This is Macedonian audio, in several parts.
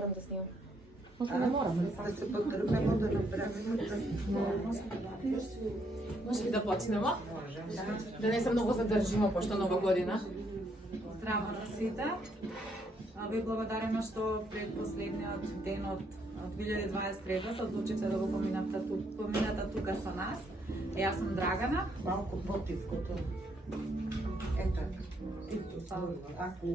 морам да снимам. Може не морам. Да се потруднемо да направим. Може ли да почнемо? Да не се многу задржимо, пошто нова година. Здраво на сите. Ви благодариме што пред последниот ден од 2023 се одлучивте да го поминате тука со нас. Јас сум Драгана. Малку потивкото. Ето. Ето само ако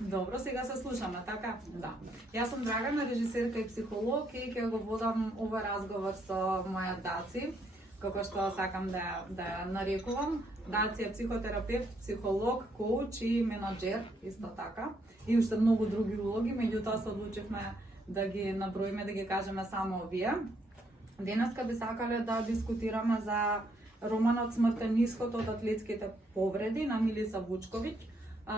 Добро, сега се слушаме, така? Да. Јас сум Драгана, режисерка и психолог и ќе го водам овој разговор со моја Даци, како што сакам да ја нарекувам. Даци е психотерапевт, психолог, коуч и менаџер, исто така. И уште многу други улоги, меѓутоа се одлучивме да ги наброиме, да ги кажеме само овие. Денеска би сакале да дискутираме за романот Смртен исход од атлетските повреди на Милиса Вучковиќ.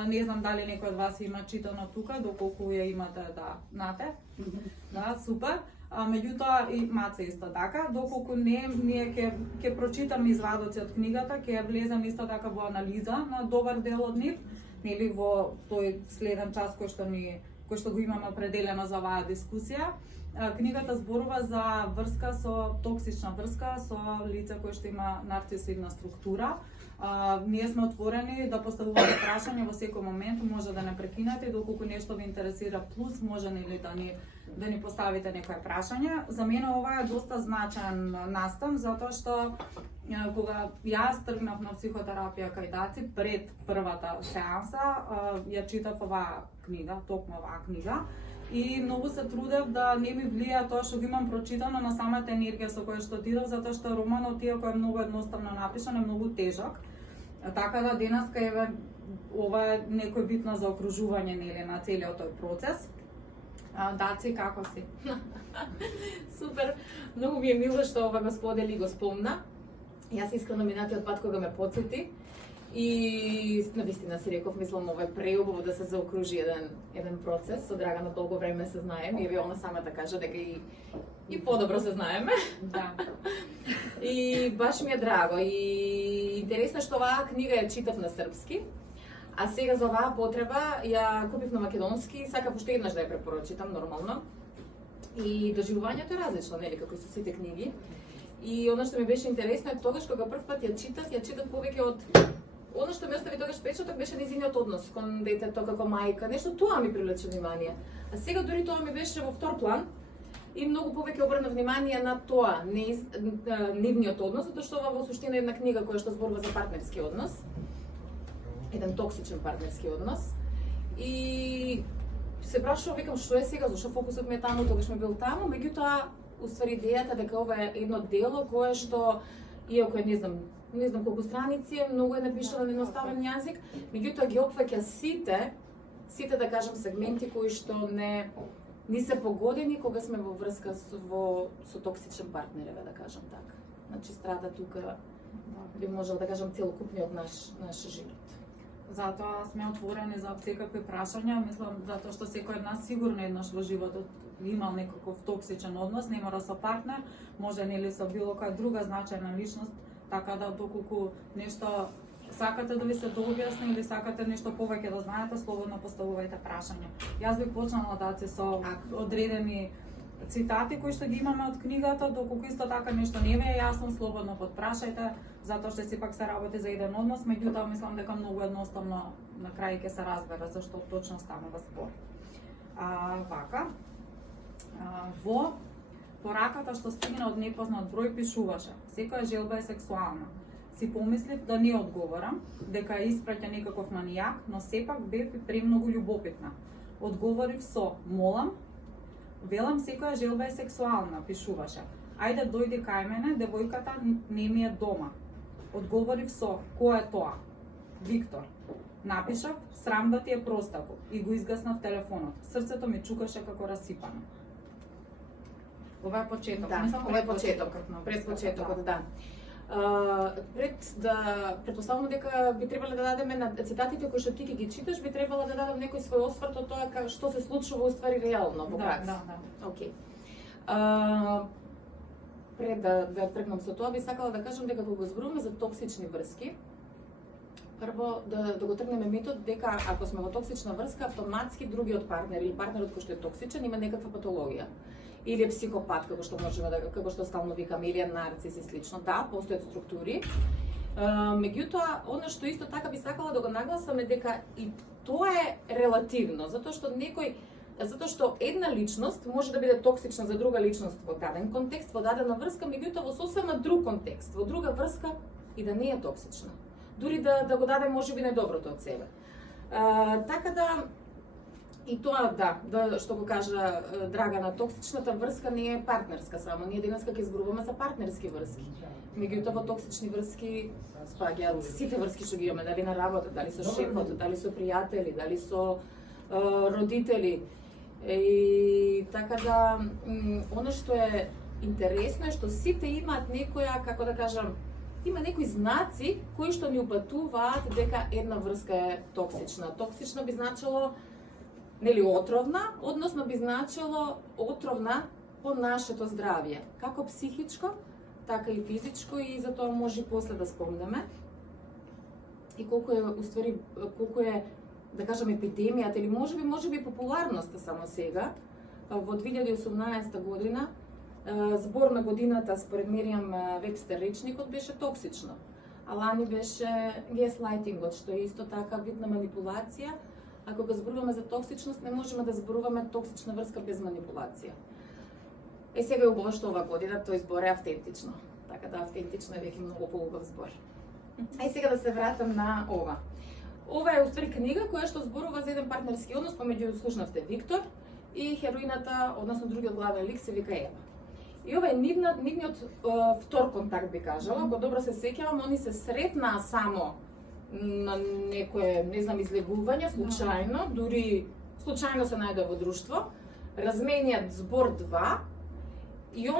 Не знам дали некој од вас има читано тука, доколку ја имате, да, знате. Да, супер. Меѓутоа и Маца исто така, доколку не, ние ќе прочитаме извадоци од книгата, ќе ја влезам исто така во анализа на добар дел од нив, нели во тој следен час кој што го имаме определено за оваа дискусија. Книгата зборува за врска со токсична врска со лице кое што има нарцисивна структура. Ние сме отворени да поставуваме прашања во секој момент, може да не прекинете, доколку нешто ви интересира плюс, може нели да ни поставите некоја прашање. За мене ова е доста значаен настан, затоа што кога јас тргнав на психотерапија кај Даци пред првата сеанса, ја читав оваа книга, токму оваа книга. И многу се трудев да не ми влија тоа што го имам прочитано на самата енергија со која што отидов, затоа што романот, иако е многу едноставно напишан, е многу тежок. Така да денеска еве ова е некој вид на заокружување нели на целиот тој процес. Даци, како си? Супер. Многу ми е мило што ова го сподели и го спомна. Јас искрено минатиот пат кога ме подсети и навистина си реков, мислам ова е преубаво да се заокружи еден процес. Со Драгана толку време се знаеме и еве она сама да кажа дека и подобро се знаеме. Да. И баш ми е драго и интересно што оваа книга ја читав на српски, а сега за оваа потреба ја купив на македонски и сакав уште еднаш да ја препорачитам нормално. И доживувањето е различно, нели, како и со сите книги. И она што ми беше интересно е тогаш кога прв пат ја читав повеќе од она што ми остави тогаш печаток беше нејзиниот однос кон детето како мајка, нешто тоа ми привлече внимание. А сега дури тоа ми беше во втор план и многу повеќе обрна внимание на тоа, нивниот однос, затоа што ова во суштина е една книга која што зборува за партнерски однос. Еден токсичен партнерски однос. И се прашувам, викам, што е сега, зашто фокусот ми е таму, тогаш ми бил таму, меѓутоа уствари идејата дека ова е едно дело кое што, иако е не знам колку страници, многу е напишано на едноставен јазик, меѓутоа ги опфаќа сите да кажам сегменти кои што не се погодени кога сме во врска со токсичен партнер, да кажам така. Значи страда тука би можел да кажам целокупниот наш живот. Затоа сме отворени за секакви прашања, мислам затоа што секој од нас сигурно еднаш во животот имал некаков токсичен однос, не мора со партнер, може нели со било која друга значајна личност, така да доколку нешто сакате да ви се дообјасни или сакате нешто повеќе да знаете, слободно поставувајте прашања. Јас би почнала Даци со одредени цитати кои што ги имаме од книгата, доколку исто така нешто не ви е јасно, слободно подпрашајте, затоа што сепак се работи за еден однос, меѓутоа мислам дека многу едноставно на крај ќе се разбере зашто точно станува збор. Вака, во пораката што стигна од непознат број пишуваше: секоја желба е сексуална. Си помислив да не одговорам, дека ја испраќа некаков манијак, но сепак бев и премногу љубопитна. Одговорив со: молам, велам секоја желба е сексуална, пишуваше. Ајде дојди кај мене, девојката не ми е дома. Одговорив со: кој е тоа? Виктор. Напишав: срам да ти е простако, и го изгаснав телефонот. Срцето ми чукаше како расипано. Ова е почеток. Да, ова е пред почетокот, да. Предпоставувам дека би требало да дадеме на цитатите кои што ти ги читаш, би требало да дадам некој свој осврт од тоа што се случува уствари реално во пракса. Да. Океј. Пред да тргнам со тоа, би сакала да кажам дека кога зборуваме за токсични врски, Прво да го тргнеме метод дека ако сме во токсична врска, автоматски другиот партнер или партнерот кој што е токсичен има некаква патологија. Или е психопат, како што можеме да, како што стално викаме, или е нарцис и слично. Да, постојат структури. Меѓутоа, она што исто така би сакала да го нагласам е дека и тоа е релативно, затоа што една личност може да биде токсична за друга личност во даден контекст, во дадена врска, меѓутоа во сосема друг контекст, во друга врска и да не е токсична. Дури да го даде можеби најдоброто од себе. Така да и тоа да што го кажа Драгана, токсичната врска не е партнерска само. Ние денеска ќе зборуваме за партнерски врски. Меѓутоа во токсични врски спаѓаат сите врски што ги имаме, дали на работа, дали со шефот, дали со пријатели, дали со родители. И така да она што е интересно е што сите имаат некоја, како да кажам, има некои знаци кои што ни упатуваат дека една врска е токсична. Токсична би значило нели отровна, односно би значило отровна по нашето здравје, како психичко, така и физичко, и за тоа може после да спомнеме. И колку е да кажам епидемијата или можеби популарноста само сега во 2018 година збор на годината според Мериам Вебстер речникот беше токсично, а лани беше геслайтингот, што е исто така вид на манипулација. Ако го зборуваме за токсичност, не можеме да зборуваме токсична врска без манипулација. Сега е убаво што ова година тој збор е автентично. Така да автентично е веќе многу поубав збор. Сега да се вратам на ова. Ова е уствари книга која што зборува за еден партнерски однос помеѓу слушнавте Виктор и хероината, односно другиот главен лик се вика Ева. И ова е нивниот втор контакт би кажала. Ако добро се сеќавам, они се сретнаа само на некое, не знам, излегување, случајно, дури случајно се најдоа во друштво, размениат збор 2, и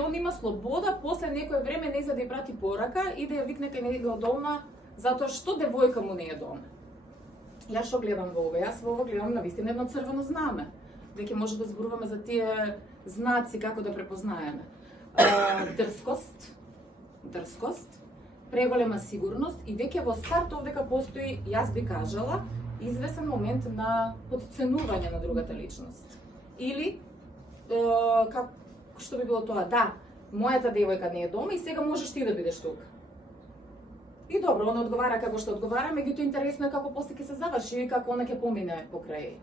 он има слобода после некое време не за да ја прати порака и да ја викне кај него дома, затоа што девојка му не е дома. Јас што гледам во ова? Јас во ова гледам навистина едно црвено знаме. Веќе може да зборуваме за тие знаци како да препознаеме. Дрскост, преголема сигурност и веќе во старт овдека постои, јас би кажала, извесен момент на потценување на другата личност. Или што би било тоа? Да, мојата девојка не е дома и сега можеш ти да бидеш тука. И добро, она одговара како што одговара, меѓутоа интересно е како после ќе се заврши и како она ќе помине покрај.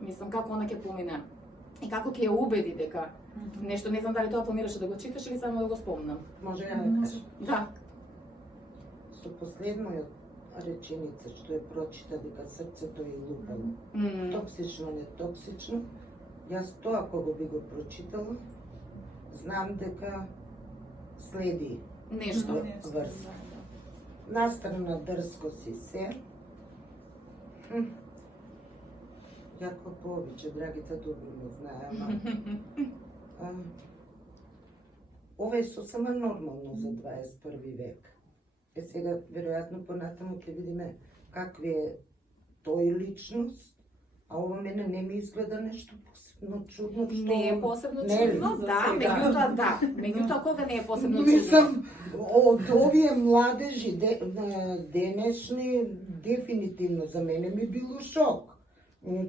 Мислам како она ќе помине и како ќе ја убеди дека нешто, не знам дали тоа планираше да го читаш или само да го спомнам. Може ја да кажам? Да. Со последниот реченица што ја прочита дека срцето е лупало. Токсично, не токсично. Јас тоа кога би го прочитала, знам дека следи Нешто. врска. Настрана дрско си се. Јако повеќе, Драгица добро ме знае, ама ова е сосема нормално за 21 век. Сега, веројатно, понатаму ќе видиме какви е тој личност, а ова мене не ми изгледа нешто посебно чудно. Не е посебно чудно, да, меѓутоа да. Меѓутоа кога не е посебно чудно? Мислам, од овие младежи денешни, дефинитивно за мене ми било шок.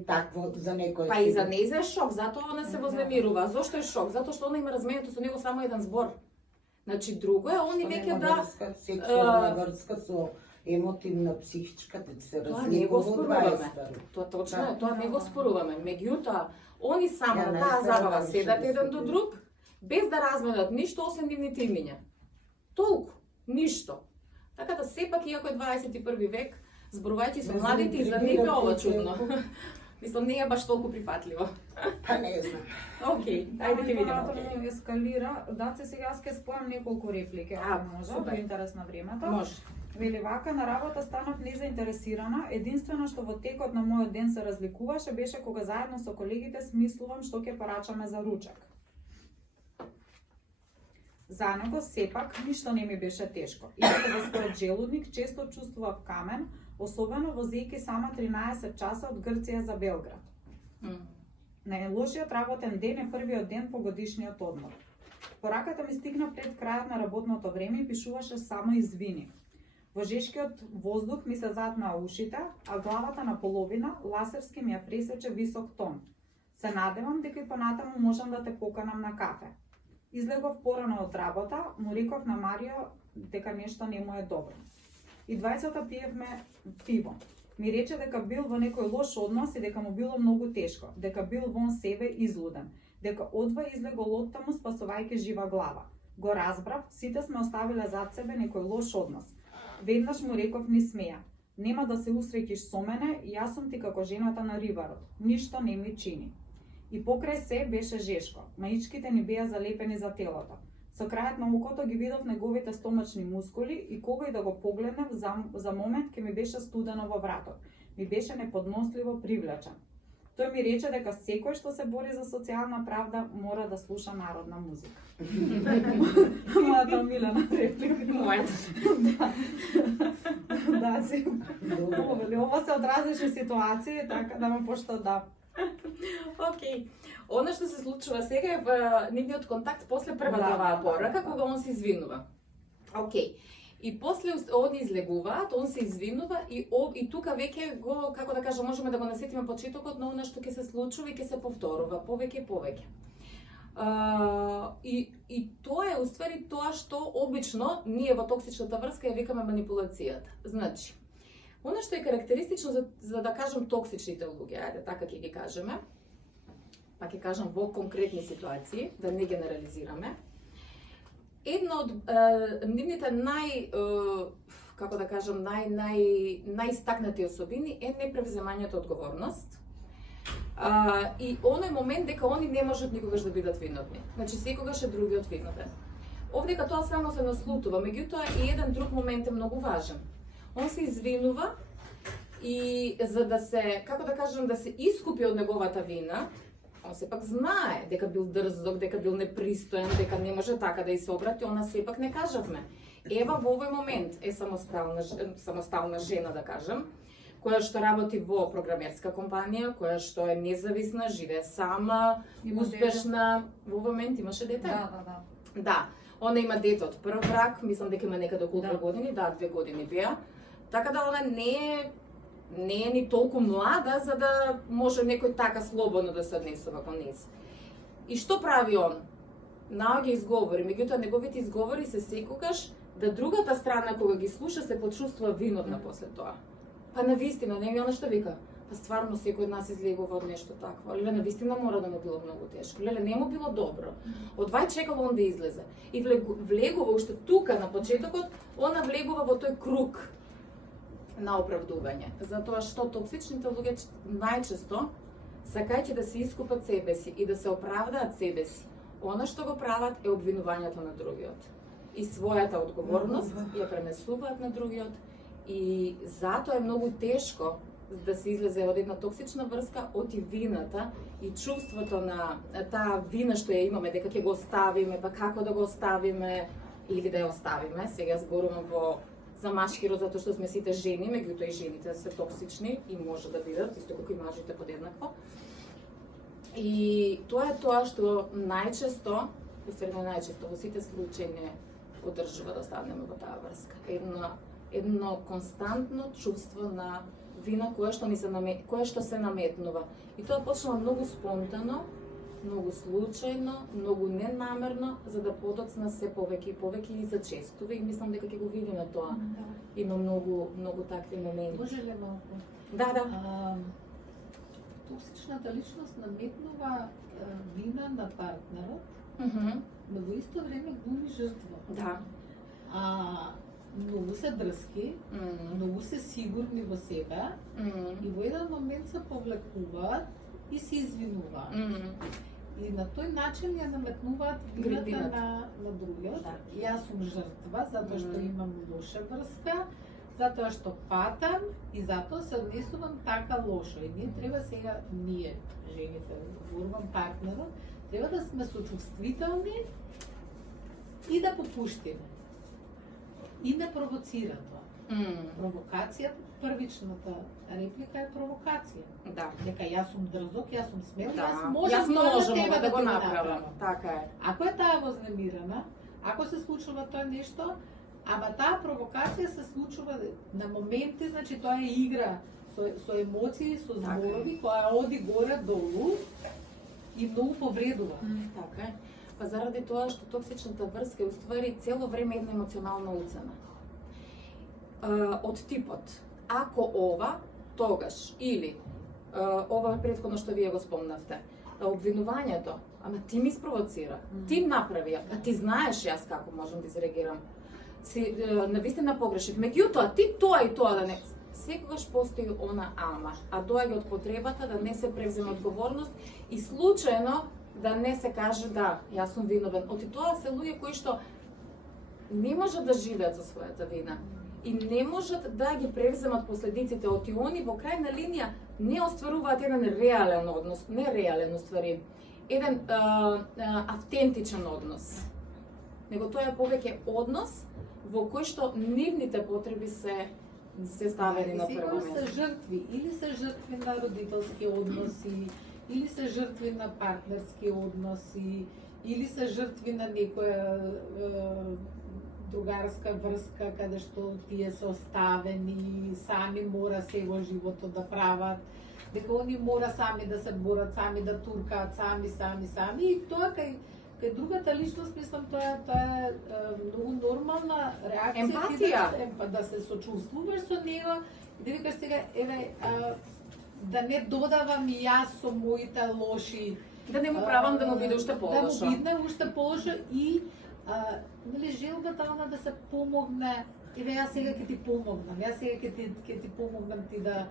Такво за некој. Па и за нејза е шок, затоа она се вознемирува. Зошто е шок? Затоа што она има разменето со него само еден збор. Значи друго е, они веќе да сексуална врска со емотивна, психичка, да се разликува од 20. Тоа точно е, тоа не го споруваме. Меѓутоа, они само на таа забава седат еден до друг, без да разменат ништо освен нивните имиња. Толку, ништо. Така да сепак, иако е 21 век, зборувајќи со младите, и за нив е ова чудно. Мислам, не е баш толку прифатливо. Па не знам. Океј, ајде ќе видиме. Тоа ескалира. Даце сега јас ќе спојам неколку реплики, ако може, во интерес на времето. Може. Вели вака, на работа станав незаинтересирана, единствено што во текот на мојот ден се разликуваше беше кога заедно со колегите смислувам што ќе порачаме за ручак. За него сепак ништо не ми беше тешко. Иако во својот желудник често чувствував камен, особено возејќи сама 13 часа од Грција за Белград. Најлошиот работен ден е првиот ден по годишниот одмор. Пораката ми стигна пред крајот на работното време и пишуваше само извини. Во жешкиот воздух ми се затнаа ушите, а главата на половина ласерски ми ја пресече висок тон. Се надевам дека и понатаму можам да те поканам на кафе. Излегов порано од работа, му реков на Марио дека нешто не му е добро. И двајцата пиевме пиво. Ми рече дека бил во некој лош однос и дека му било многу тешко, дека бил вон себе излуден, дека одва излегол од таму спасувајќи жива глава. Го разбрав, сите сме оставиле зад себе некој лош однос. Веднаш му реков ни смеја. Нема да се усреќиш со мене, јас сум ти како жената на рибарот. Ништо не ми чини. И покрај се беше жешко. Маичките ни беа залепени за телото. Со крајот на окото ги видов неговите стомачни мускули и кога и да го погледнев, за момент ке ми беше студено во вратот. Ми беше неподносливо привлечен. Тој ми рече дека секој што се бори за социјална правда мора да слуша народна музика. Мојата милена реплика. Мојата. Да, си. Ова се од различни ситуации, така да ме пошто да. Океј. Она што се случува сега е во нивниот контакт после првата оваа порака, кога он се извинува. Океј. И после они излегуваат, он се извинува и тука веќе го, како да кажам, можеме да го насетиме почетокот на она што ќе се случува и ќе се повторува повеќе и повеќе. И тоа е уствари тоа што обично ние во токсичната врска ја викаме манипулацијата. Значи, она што е карактеристично за да кажам токсичните луѓе, ајде така ќе ги кажеме, па ќе кажам во конкретни ситуации, да не генерализираме. Една од нивните како да кажам, најистакнати особини е непревземањето одговорност. И оној момент дека они не можат никогаш да бидат виновни. Значи секогаш е другиот виновен. Овдека тоа само се наслутува, меѓутоа и еден друг момент е многу важен. Он се извинува и за да се, како да кажам, да се искупи од неговата вина, он сепак знае дека бил дрзок, дека бил непристоен, дека не може така да и се обрати, она сепак не кажавме. Ева во овој момент е самостална жена, да кажам, која што работи во програмерска компанија, која што е независна, живее сама, успешна. Во овој момент имаше дете? Да. Да, она има дете од прв брак, мислам дека има некаде околу 2 години, да, 2 години беа. Така да она не е ни толку млада за да може некој така слободно да се однесува кон низ. И што прави он? Наоѓа изговори, меѓутоа неговите изговори се секогаш да другата страна кога ги слуша се почувствува виновна после тоа. Па навистина, не ми она што вика, па стварно секој од нас излегува од нешто такво. Леле, навистина мора да му било многу тешко. Леле, не му било добро. Одвај чекало он да излезе. И влегува уште тука на почетокот, она влегува во тој круг на оправдување. Затоа што токсичните луѓе најчесто сакајќи да се искупат себе си и да се оправдаат себе си, она што го прават е обвинувањето на другиот. И својата одговорност ја пренесуваат на другиот и затоа е многу тешко да се излезе од една токсична врска од и вината и чувството на таа вина што ја имаме, дека ќе го оставиме, па како да го оставиме или да ја оставиме. Сега зборувам за машки род, затоа што сме сите жени, меѓутоа и жените се токсични и може да бидат, исто како и мажите подеднакво. И тоа е тоа што најчесто, во сите случаи не одржува да останеме во таа врска. Едно константно чувство на вина кое што се наметнува. И тоа почнува многу спонтано, многу случајно, многу ненамерно, за да подоцна се повеќе и повеќе и зачестува и мислам дека ќе го видиме тоа. Има многу такви моменти. Може ли малку? Да. Токсичната личност наметнува вина на партнерот, но во исто време глуми жртва. Да. Многу се дрски, многу се сигурни во себе и во еден момент се повлекуваат и се извинуваат. И на тој начин ја наметнуваат вината на другиот. Јас сум жртва затоа што имам лоша врска, затоа што патам и затоа се однесувам така лошо. И ние треба сега, жените, зборувам партнерот, треба да сме сочувствителни и да попуштиме. И не провоцира тоа. Провокацијата, првичната реплика е провокација. Да. Дека јас сум дрзок, јас сум смел, Јас можам да го направам. Така е. Ако е таа вознемирана, ако се случува тоа нешто, Ама таа провокација се случува на моменти, значи тоа е игра со емоции, со зборови, која оди горе долу и многу повредува. Така е. Па заради тоа што токсичната врска е уствари цело време една емоционална уцена. Од типот, ако ова, тогаш, или ова претходно што вие го спомнавте, обвинувањето, ама ти ми спровоцира, ти направи, а ти знаеш јас како можам да изреагирам. Си навистина погрешив, меѓутоа ти тоа и тоа да не... Секогаш постои она ама, а доаѓа од потребата да не се превземе одговорност и случајно да не се каже да, јас сум виновен. Оти тоа се луѓе кои што не можат да живеат за својата вина и не можат да ги превземат последиците од они во крајна линија не остваруваат еден реален однос, не реален уствари, еден автентичен однос. Него тоа е повеќе однос во кој што нивните потреби се ставени на прво место. Се жртви, или се жртви на родителски односи, или се жртви на партнерски односи, или се жртви на некоја другарска врска каде што тие се оставени, сами мора се во животот да прават, дека они мора сами да се борат, сами да туркаат, сами и тоа кај другата личност, мислам, тоа е многу нормална реакција. Емпатија. Да се сочувствуваш со него и да викаш сега, еве, да не додавам и јас со моите лоши... Да не му правам да му биде уште полошо. Да му биде уште полошо и нели желбата она да се помогне, еве јас сега ќе ти помогнам, јас сега ќе ти помогнам ти да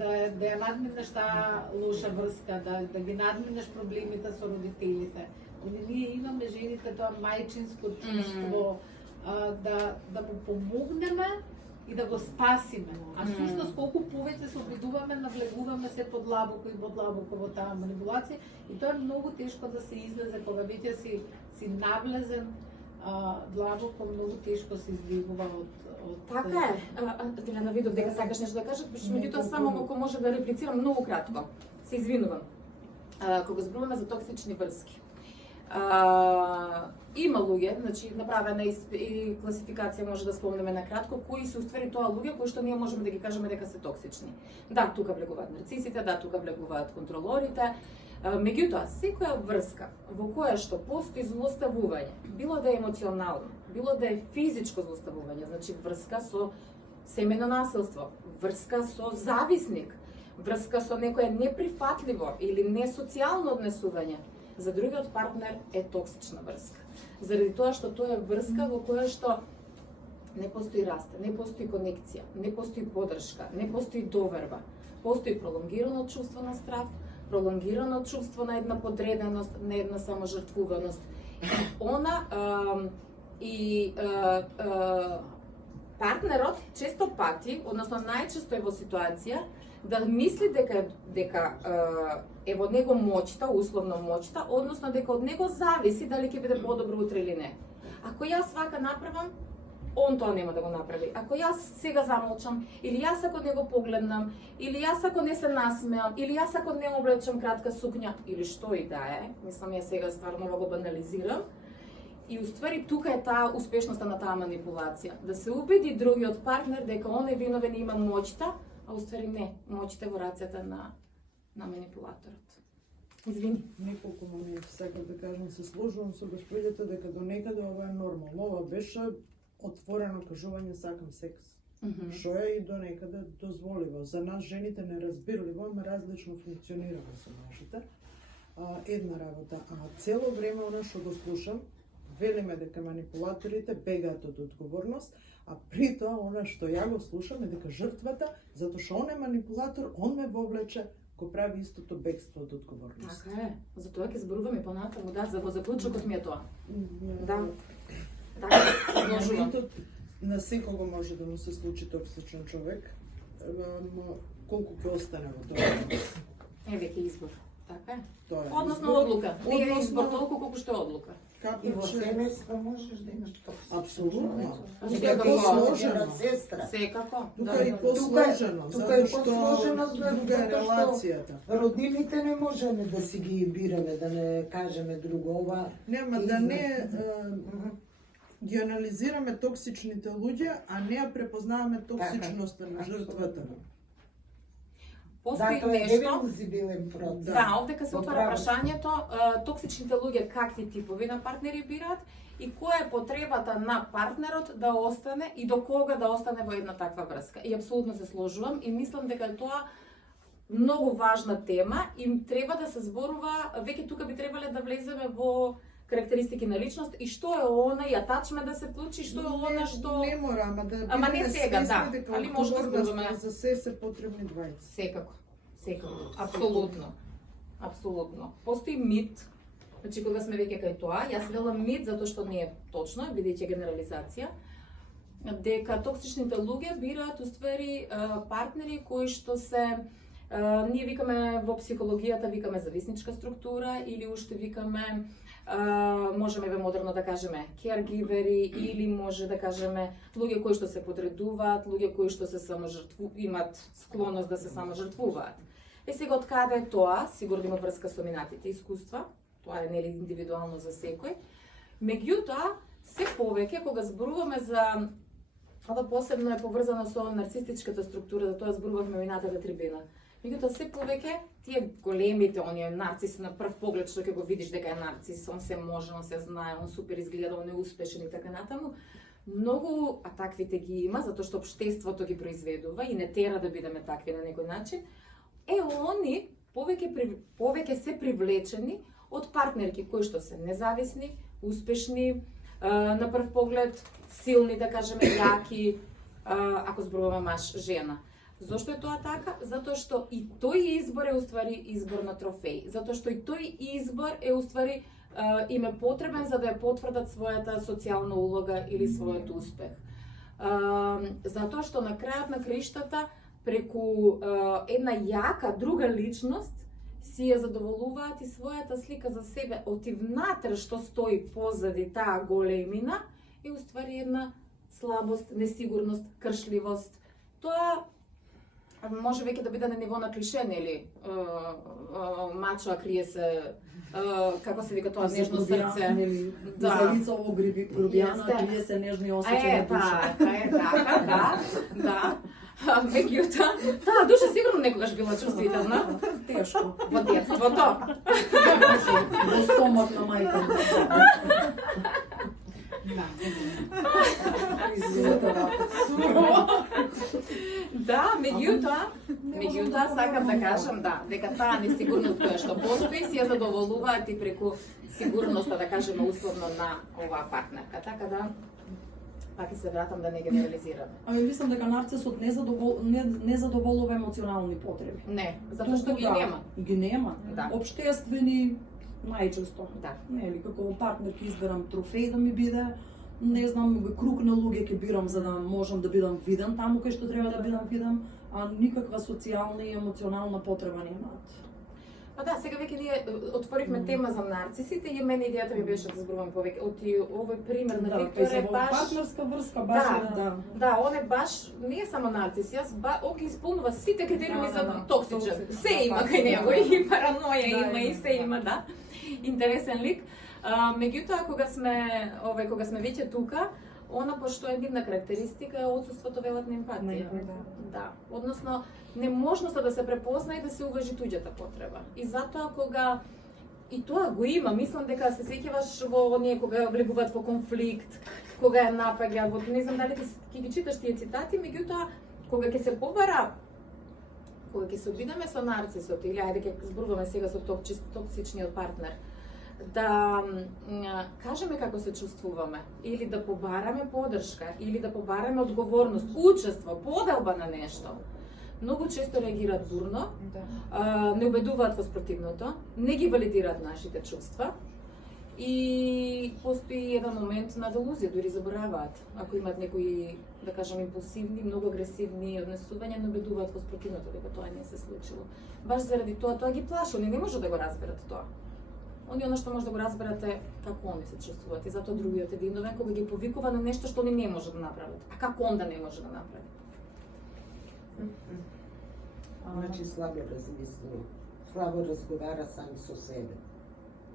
ја надминеш таа лоша врска, да ги надминеш проблемите со родителите. Ние имаме жените тоа мајчинско чувство да му помогнеме и да го спасиме. А всушност колку повеќе се обидуваме, навлегуваме се подлабоко и подлабоко во таа манипулација и тоа е многу тешко да се излезе кога веќе си навлезен длабоко, многу тешко се излегува од Така е. Делена, видов дека сакаш нешто да кажеш, меѓутоа само ако може да реплицирам многу кратко. Се извинувам. Кога зборуваме за токсични врски, има луѓе, значи направена и класификација може да спомнеме на кратко, кои се уствари тоа луѓе кои што ние можеме да ги кажеме дека се токсични. Да, тука влегуваат нарцисите, да, тука влегуваат контролорите. Меѓутоа, секоја врска во која што постои злоставување, било да е емоционално, било да е физичко злоставување, значи врска со семено насилство, врска со зависник, врска со некое неприфатливо или несоцијално однесување, за другиот партнер е токсична врска. Заради тоа што тоа е врска во која што не постои раст, не постои конекција, не постои поддршка, не постои доверба. Постои пролонгирано чувство на страв, пролонгирано чувство на една подреденост, на една саможртвуваност. Партнерот често пати, односно најчесто е во ситуација да мисли дека е во него моќта, условно моќта, односно дека од него зависи дали ќе биде подобро утре или не. Ако јас вака направам, он тоа нема да го направи. Ако јас сега замолчам, или јас ако не го погледнам, или јас ако не се насмеам, или јас ако не облечам кратка сукња, или што и да е, мислам ја сега стварно го банализирам, и уствари тука е таа успешноста на таа манипулација. Да се убеди другиот партнер дека он е виновен и има моќта, а уствари не, моќта во рацете на манипулаторот. Извини. Неколку моменти сакам да кажам, се сложувам со господјата дека до некаде ова е нормално. Ова беше отворено кажување сакам секс. Што е и до некаде дозволиво. За нас жените неразбирливо, ама различно функционираме со нашите. Една работа, а цело време она што го слушам, велиме дека манипулаторите бегаат од одговорност, а при тоа она што ја го слушам е дека жртвата, затоа што он е манипулатор, он ме вовлече, го прави истото бегство од одговорност. Така е. Затоа ќе зборуваме понатаму, да, за во заклучокот ми е тоа. Да. Така, изложувам. На секого може да му се случи токсичен човек, колку ќе остане во тоа. Е, веќе избор. Така е. Тоа е. Односно одлука. Не е избор толку колку што е одлука. И во семејство можеш да имаш токсичен. Апсолутно. Тука е посложено, сестра. Секако. Тука е посложено, тука е затоа посложено, што друга е релацијата. Родилите не можеме да си ги бираме, да не кажеме друго. Ова Нема да не ги анализираме токсичните луѓе, а не ја препознаваме токсичноста на Така, жртвата. Постои тоа е нешто. ревизибилен процес. Да, овде кога се отвара Браво. прашањето, токсичните луѓе какви типови на партнери бираат и која е потребата на партнерот да остане и до кога да остане во една таква врска. И апсолутно се сложувам и мислам дека е тоа многу важна тема и треба да се зборува, веќе тука би требале да влеземе во карактеристики на личност и што е она и атачмент да се вклучи, што е она што... Не мора, ама да Ама не бидеме сега, да. свесни дека Али може да одговорност зборуваме. за се се потребни двајца. Секако, секако, апсолутно. Апсолутно. Постои мит, значи кога сме веќе кај тоа, јас велам мит затоа што не е точно, бидејќи генерализација, дека токсичните луѓе бираат уствари партнери кои што се ние викаме во психологијата викаме зависничка структура или уште викаме можеме ве модерно да кажеме caregiveri или може да кажеме луѓе кои што се подредуваат, луѓе кои што се имат склоност да се саможртвуваат. Сега од каде е тоа? Сигурно има врска со минатите искуства, тоа е нели индивидуално за секој. Меѓутоа, се повеќе кога зборуваме за ова посебно е поврзано со нарцистичката структура, за тоа зборувавме минатата трибина. Меѓутоа се повеќе тие големите оние нарциси на прв поглед што ќе го видиш дека е нарцис, он се може, он се знае, он супер изгледа, он е успешен и така натаму. Многу таквите ги има затоа што општеството ги произведува и не тера да бидеме такви на некој начин. Они повеќе се привлечени од партнерки кои што се независни, успешни, на прв поглед силни, да кажеме, јаки, ако зборуваме маж, жена. Зошто е тоа така? Затоа што и тој избор е уствари избор на трофеј. Затоа што и тој избор е уствари им е потребен за да ја потврдат својата социјална улога или својот успех. Затоа што на крајот на краиштата преку една јака друга личност си ја задоволуваат и својата слика за себе од внатре што стои позади таа големина е уствари една слабост, несигурност, кршливост. Тоа може веќе да биде на ниво на клише, нели? Мачо, а крие се, како се вика тоа, нежно срце. Да. За лицо огриби, грубијана, крие се нежни осеќаи на душа. Да. Меѓутоа, таа душа сигурно некогаш била чувствителна. Тешко. Во детството. Во стомак на мајка. Да, меѓутоа сакам да кажам дека таа несигурност која што постои си ја задоволуваат и преку сигурноста, да кажеме условно, на оваа партнерка. Така да пак и се вратам да не генерализираме. Ами мислам дека нарцисот не задоволува емоционални потреби. Не, затоа што ги нема. Ги нема. Да. Обштествени најчесто. Да. Нели како партнер ќе изберам трофеј да ми биде, не знам, круг на луѓе ќе бирам за да можам да бидам виден таму кај што треба да бидам виден, а никаква социјална и емоционална потреба немаат. Па да, сега веќе ние отворивме тема за нарцисите и мене идејата ми беше да зборувам повеќе. Овој пример на Виктор е баш партнерска врска баш да, он е баш не е само нарцис, он ги исполнува сите критериуми за токсичен. Се има кај него, и параноја има и се има, да. Интересен лик. Меѓутоа кога сме веќе тука, она пошто е нивна карактеристика е отсуството велат на емпатија. Да. Односно неможноста да се препозна и да се уважи туѓата потреба. И затоа кога и тоа го има, мислам дека се сеќаваш во оние кога влегуваат во конфликт, кога е напаѓа, не знам дали ќе ги читаш тие цитати, меѓутоа кога ќе се побара, кога ќе се обидеме со нарцисот или ајде ќе зборуваме сега со токсичниот партнер, да кажеме како се чувствуваме, или да побараме поддршка, или да побараме одговорност, учество, поделба на нешто. Многу често реагираат бурно, не убедуваат во спротивното, не ги валидираат нашите чувства и постои еден момент на делузија, дури забораваат. Ако имаат некои, да кажем, импулсивни, многу агресивни однесувања, не убедуваат во спротивното дека тоа не се случило. Баш заради тоа ги плаши, они не може да го разберат тоа. Они она што може да го разберате како они се чувствуваат и затоа другиот е виновен кога ги повикува на нешто што они не може да направат. А како онда не може да направи? Значи слабо размислува, слабо разговара сам со себе,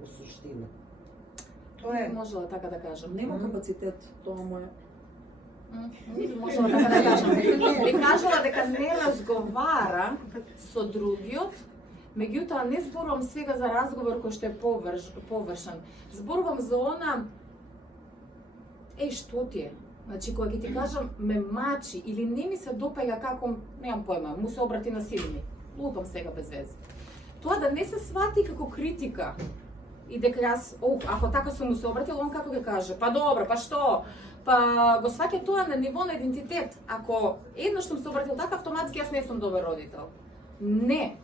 во суштина. Тоа е. Можела така да кажам. Нема капацитет, тоа му е. Можела така да кажам. Би кажала дека не разговара со другиот, меѓутоа не зборувам сега за разговор кој што е површен. Зборувам за она што ти е? Значи, кога ќе ти кажам ме мачи или не ми се допаѓа како, немам појма, му се обрати на силни. Лупам сега без вeze. Тоа да не се свати како критика и дека јас, ако така сум му се обратил, он како ќе каже? Па добро, па што? Па го сваќа тоа на ниво на идентитет. Ако еднаш сум се обратил така, автоматски јас не сум добар родител. Не.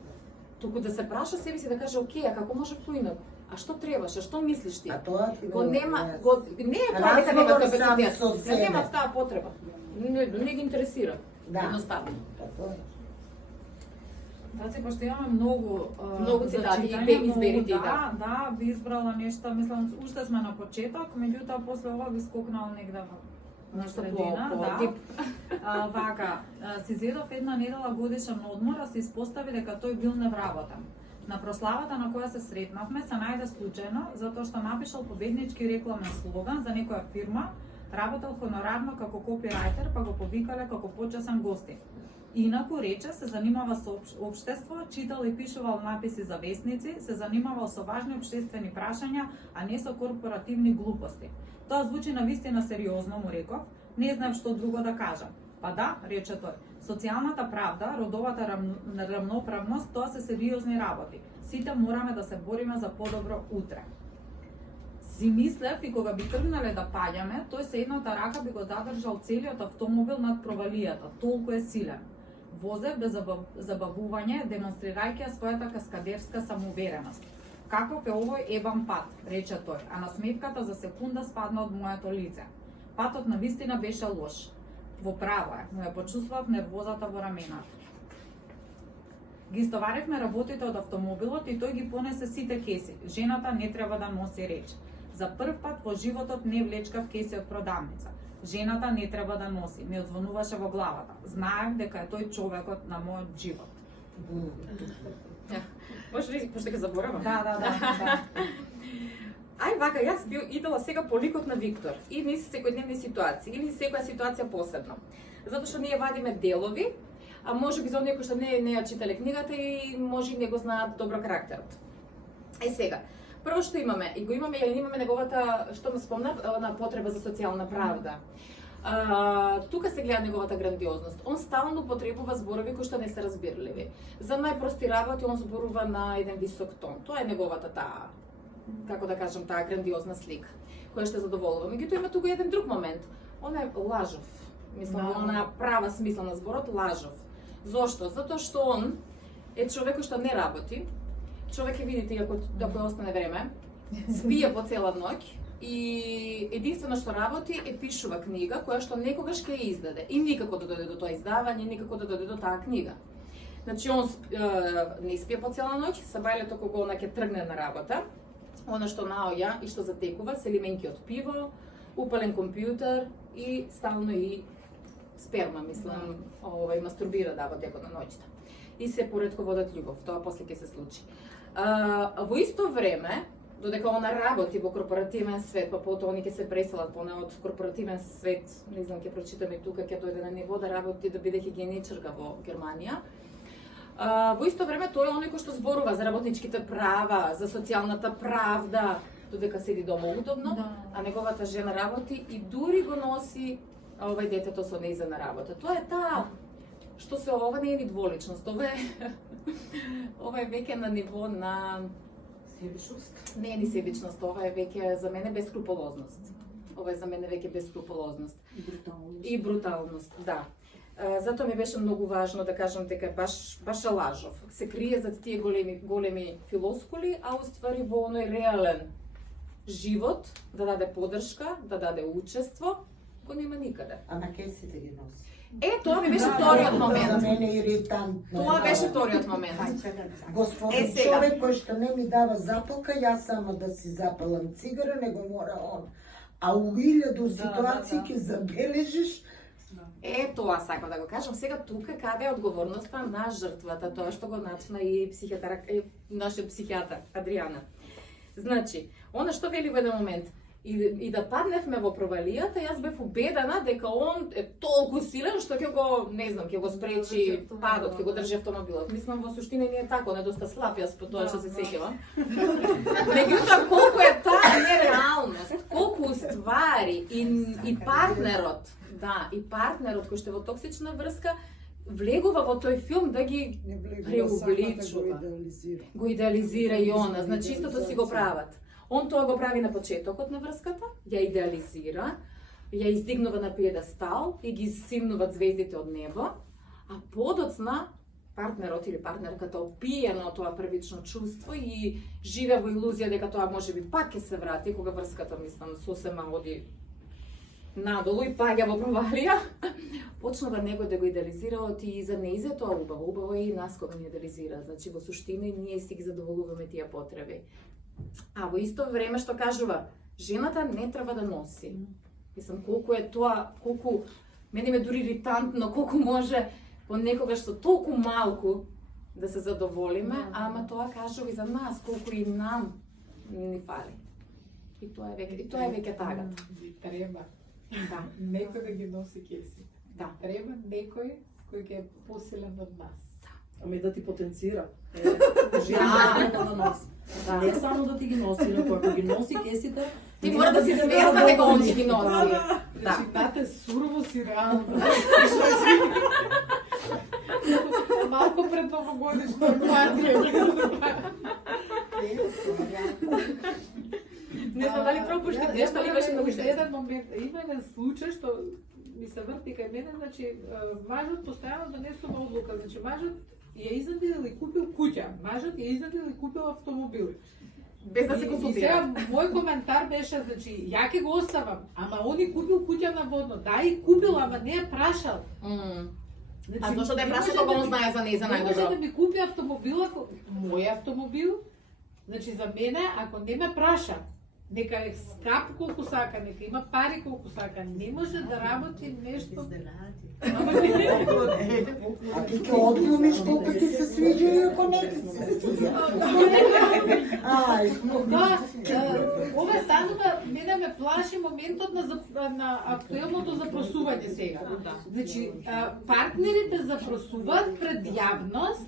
Туку да се праша себе си да каже, окей, а како може поинаку? А што требаше? Што мислиш ти? А тоа ти Го нема, не е тоа дека нема капацитет. Не нема таа потреба. Не ги интересира. Да. Едноставно. Така е. Значи, пошто имаме многу цитати, за и изберите, да, би избрала нешто, мислам, уште сме на почеток, меѓутоа после ова би скокнал негде на средина, да. Вака, си зедов една недела годишен одмор, а се испостави дека тој бил невработен. На прославата на која се сретнавме се најде случајно, затоа што напишал победнички рекламен слоган за некоја фирма, работел хонорарно како копирајтер, па го повикале како почесен гостин. Инаку рече се занимава со општество, читал и пишувал написи за весници, се занимавал со важни општествени прашања, а не со корпоративни глупости. Тоа звучи навистина сериозно, му реков, не знам што друго да кажам. Па да, рече тој, социјалната правда, родовата рамноправност, тоа се сериозни работи. Сите мораме да се бориме за подобро утре. Си мислев и кога би тргнале да паѓаме, тој се едната рака би го задржал целиот автомобил над провалијата, толку е силен. Возе без забавување, демонстрирајќи својата каскадерска самоувереност. Каков е овој ебан пат, рече тој, а насмевката за секунда спадна од моето лице. Патот навистина беше лош. Во право е, но ја почувствував нервозата во рамената. Ги стоваривме работите од автомобилот и тој ги понесе сите кеси. Жената не треба да носи реч. За прв пат во животот не влечкав кеси од продавница. Жената не треба да носи, ми одзвонуваше во главата. Знаев дека е тој човекот на мојот живот. Може ли, пошто ќе заборавам? Да. Ај вака, јас би идела сега по ликот на Виктор и низ секојдневни ситуации или секоја ситуација посебно. Затоа што ние вадиме делови, а може би за оние кои што не ја читале книгата и може и не го знаат добро карактерот. Сега, прво што имаме, и го имаме неговата, што ме спомна, на потреба за социјална правда. Тука се гледа неговата грандиозност. Он стално потребува зборови кои што не се разбирливи. За најпрости работи он зборува на еден висок тон. Тоа е неговата таа, како да кажам, таа грандиозна слика, која ще задоволува. Меѓутоа има тука еден друг момент. Он е лажов. Мислам, она права смисла на зборот, лажов. Зошто? Затоа што он е човек кој што не работи. Човек е, видите, ако остане време, спие по цела ноќ и единствено што работи е пишува книга која што некогаш ќе ја издаде. И никако да дојде до тоа издавање, никако да дојде до таа книга. Значи, он не спие по цела ноќ, сабајлето кога она ќе тргне на работа, она што наоѓа и што затекува се лименки од пиво, упален компјутер и стално и сперма, мислам, мастурбира во текот на ноќта. И се поретко водат љубов, тоа после ќе се случи. Во исто време, додека она работи во корпоративен свет, па потоа они ќе се преселат од корпоративен свет, не знам, ќе прочитаме тука, ќе дојде на ниво да работи, да биде хигиеничарка во Германија. Во исто време тој е оној кој што зборува за работничките права, за социјалната правда, додека седи дома удобно, а неговата жена работи и дури го носи детето со нејза на работа. Тоа е таа што се ова не е ни дволичност, ова е веќе на ниво на себичност. Не е ни себичност, ова е веќе за мене бескрупулозност. Ова е за мене веќе бескрупулозност. И бруталност, да. Затоа ми беше многу важно да кажам дека баш лажов. Се крие зад тие големи филоскули, а уствари во оној реален живот да даде поддршка, да даде учество, го нема никаде. Ама кесите ги носи. Тоа ми беше вториот момент. За мене е иритантно. Тоа беше вториот момент. Господин човек кој што не ми дава запалка, јас само да си запалам цигара, не го мора он. А у 1000 ситуации ќе забележиш. Тоа сакам да го кажам. Сега тука каде е одговорноста на жртвата, тоа што го начина и нашиот психијатар Адријана. Значи, она што вели во еден момент, и да падневме во провалијата, јас бев убедена дека он е толку силен што ќе го, не знам, ќе го спречи падот, ќе го држи автомобилот. Мислам во суштина не е тако, не е доста слаб, јас по тоа што се сеќавам. Меѓутоа колку е таа нереалност, колку ствари и партнерот, да, и партнерот кој што е во токсична врска влегува во тој филм да ги преувеличува. Го идеализира и она, значи истото си го прават. Он тоа го прави на почетокот на врската, ја идеализира, ја издигнува на пиедестал и ги симнуваат звездите од небо, а подоцна партнерот или партнерката опиена од тоа првично чувство и живе во илузија дека тоа можеби пак ќе се врати кога врската, мислам, сосема оди надолу и паѓа во провалија, почнува него да го идеализираат и за неизе тоа убаво. Убаво е и нас кога ни идеализира. Значи во суштина ние си ги задоволуваме тие потреби. А во исто време што кажува, жената не треба да носи. Мислам, колку е тоа, колку мене ме дури иритантно, колку може понекогаш со толку малку да се задоволиме, ама тоа кажува и за нас, колку и нам ни фали. И тоа е веќе тагата. Треба. Да. Некој да ги носи кесите. Да. Треба некој кој ќе е посилен од нас. Ами да ти потенцира. Жена да носи. Не само да ти ги носи, но ако ги носи кесите, Ти мора да си свесна дека он ќе ги носи. Значи, тате сурово си реално. Малко пред новогодишно партија. Не знам дали пропуштив нешто или имаше многу Уште еден момент, има еден случај што ми се врти кај мене, значи мажот постојано донесува одлука, значи мажот ја изнадил и купил куќа, мажот ја изнадил и купил автомобил. без да се консултира. И сега мој коментар беше, значи, ја ќе го оставам, ама они купил куќа наводно, да и купил, ама не е прашал. Значи, А зошто да е прашал кога он знае за нејза не може да најдобро? ми купи автомобил, мој автомобил, значи за мене, ако не ме праша, нека е скап колку сака, нека има пари колку сака, не може да работи нешто. А ти ќе одглумиш колку ти се свиѓа и ако не ти се свиѓа. Ај, Да, ова станува, мене ме плаши моментот на актуелното запросување сега. Значи, партнерите запросуваат пред јавност,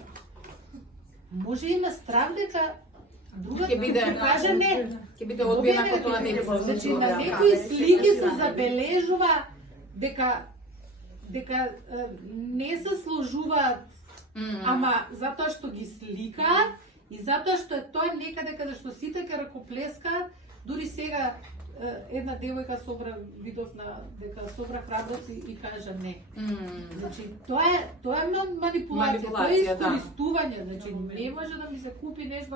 може има страв дека другата Ќе биде каже не. Ќе биде одбиена ако тоа не би се Значи, случило. на некои слики се забележува дека не се сложуваат, ама затоа што ги сликаат и затоа што е тој некаде каде што сите ќе ракоплескаат, дури сега една девојка собра, видовна дека собра храброст и кажа не. Значи, тоа е манипулација, тоа е искористување, значи не може да ми се купи нешто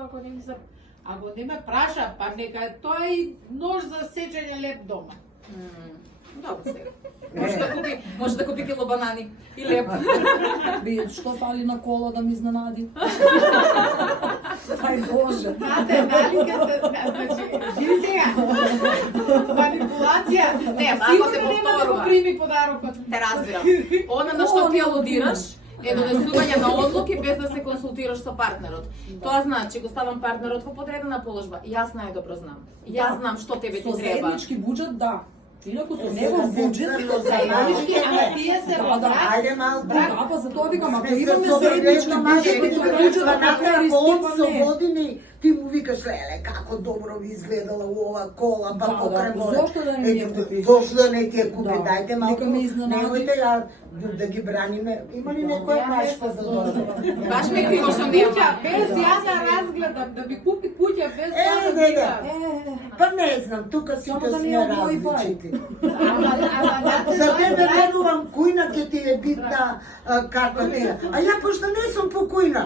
ако не ме праша, па нека тоа е и нож за сечење леп дома. Добро сега. Може да купи кило банани и леп. Би, што фали на кола да ми изненади? Ај Боже. Знате, дали ќе се, значи, живи сега. Манипулација. Не, ако се сигурно нема да го повторува. прими подарокот. Те разбирам. Она на што ти алудираш е донесување на одлуки без да се консултираш со партнерот. Тоа значи го ставам партнерот во подредена положба. Јас најдобро знам. Јас знам што тебе ти Со треба. заеднички буџет, да. Инаку со негов Сега буџет, се црно за Заеднички, ама тие се во брак. Ајде малку. да, па за тоа викам, ако Сме имаме со заеднички содржено буџет, мажеви, тој буџет буџет на да користи, од со па не. години, ти му викаш, леле, како добро ви изгледала у ова кола, па Да, покрај да, море. зошто да не ја купи? Зошто да не ти ја купи? Да. Дајте малку, Нека ме изненади. немојте ја да ги браниме. Има ли некоја прашка за дојде? Баш ме криво што Куќа, нема. без ја да разгледам, да ми купи куќа без Е, ја да не, видам. Па не знам, тука Само сите да не сме ја одвои бај. различити. Ама, За тебе верувам, кујна ќе ти е битна како ти е. А ја пошто не сум по кујна.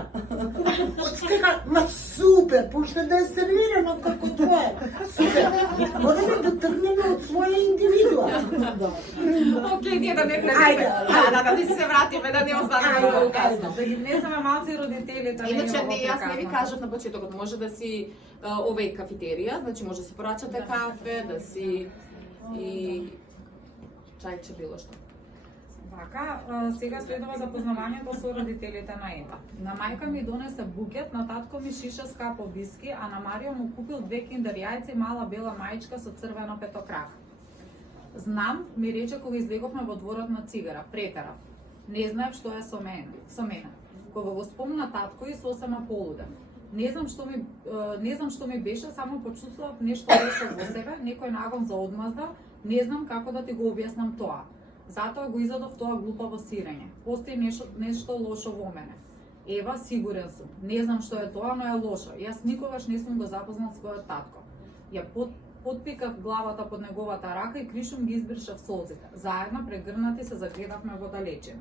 Стека, ма супер, пошто да е сервирано како твое. Супер. Мораме да тргнеме од своја индивидуа. Океј, ние да не Ајде, да се вратиме, да не останеме многу касно. Да ги внесеме малци родителите. Иначе не, јас не ви кажав на почетокот, може да си овој кафетерија, значи може да си порачате кафе, да си и чајче било што. Така, сега следува запознавањето со родителите на Ева. На мајка ми донесе букет, на татко ми шиша скапо виски, а на Марио му купил 2 киндер јајца и мала бела маичка со црвено петокрак. Знам, ми рече кога излеговме во дворот на цигара, прекарав. Не знаев што е со мене. Кога го спомна татко и сосема полудев. Не знам што ми беше, само почувствував нешто лошо во себе, некој нагон за одмазда, не знам како да ти го објаснам тоа. Затоа го изадов тоа глупаво сирење. Постои нешто лошо во мене. Ева, сигурен сум. Не знам што е тоа, но е лошо. Јас никогаш не сум го запознал својот татко. Ја потпикав главата под неговата рака и кришум ги избришав солзите. Заедно прегрнати се загледавме во далече.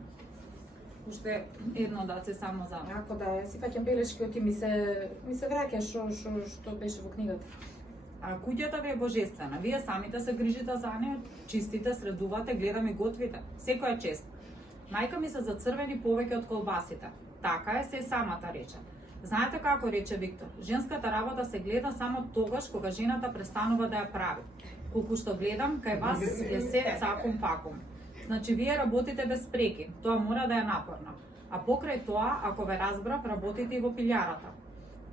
Уште едно даци само за. Ако да, си фаќам белешки оти ми се враќа што беше во книгата. А куќата ви е божествена. Вие самите се грижите за неја, чистите, средувате, гледаме готвите. Секоја чест. Мајка ми се зацрвени повеќе од колбасите. Така е, се самата рече. Знаете како рече Виктор? Женската работа се гледа само тогаш кога жената престанува да ја прави. Колку што гледам, кај вас е се цакум пакум. Значи вие работите без преки. Тоа мора да е напорно. А покрај тоа, ако ве разбрав, работите и во пилјарата.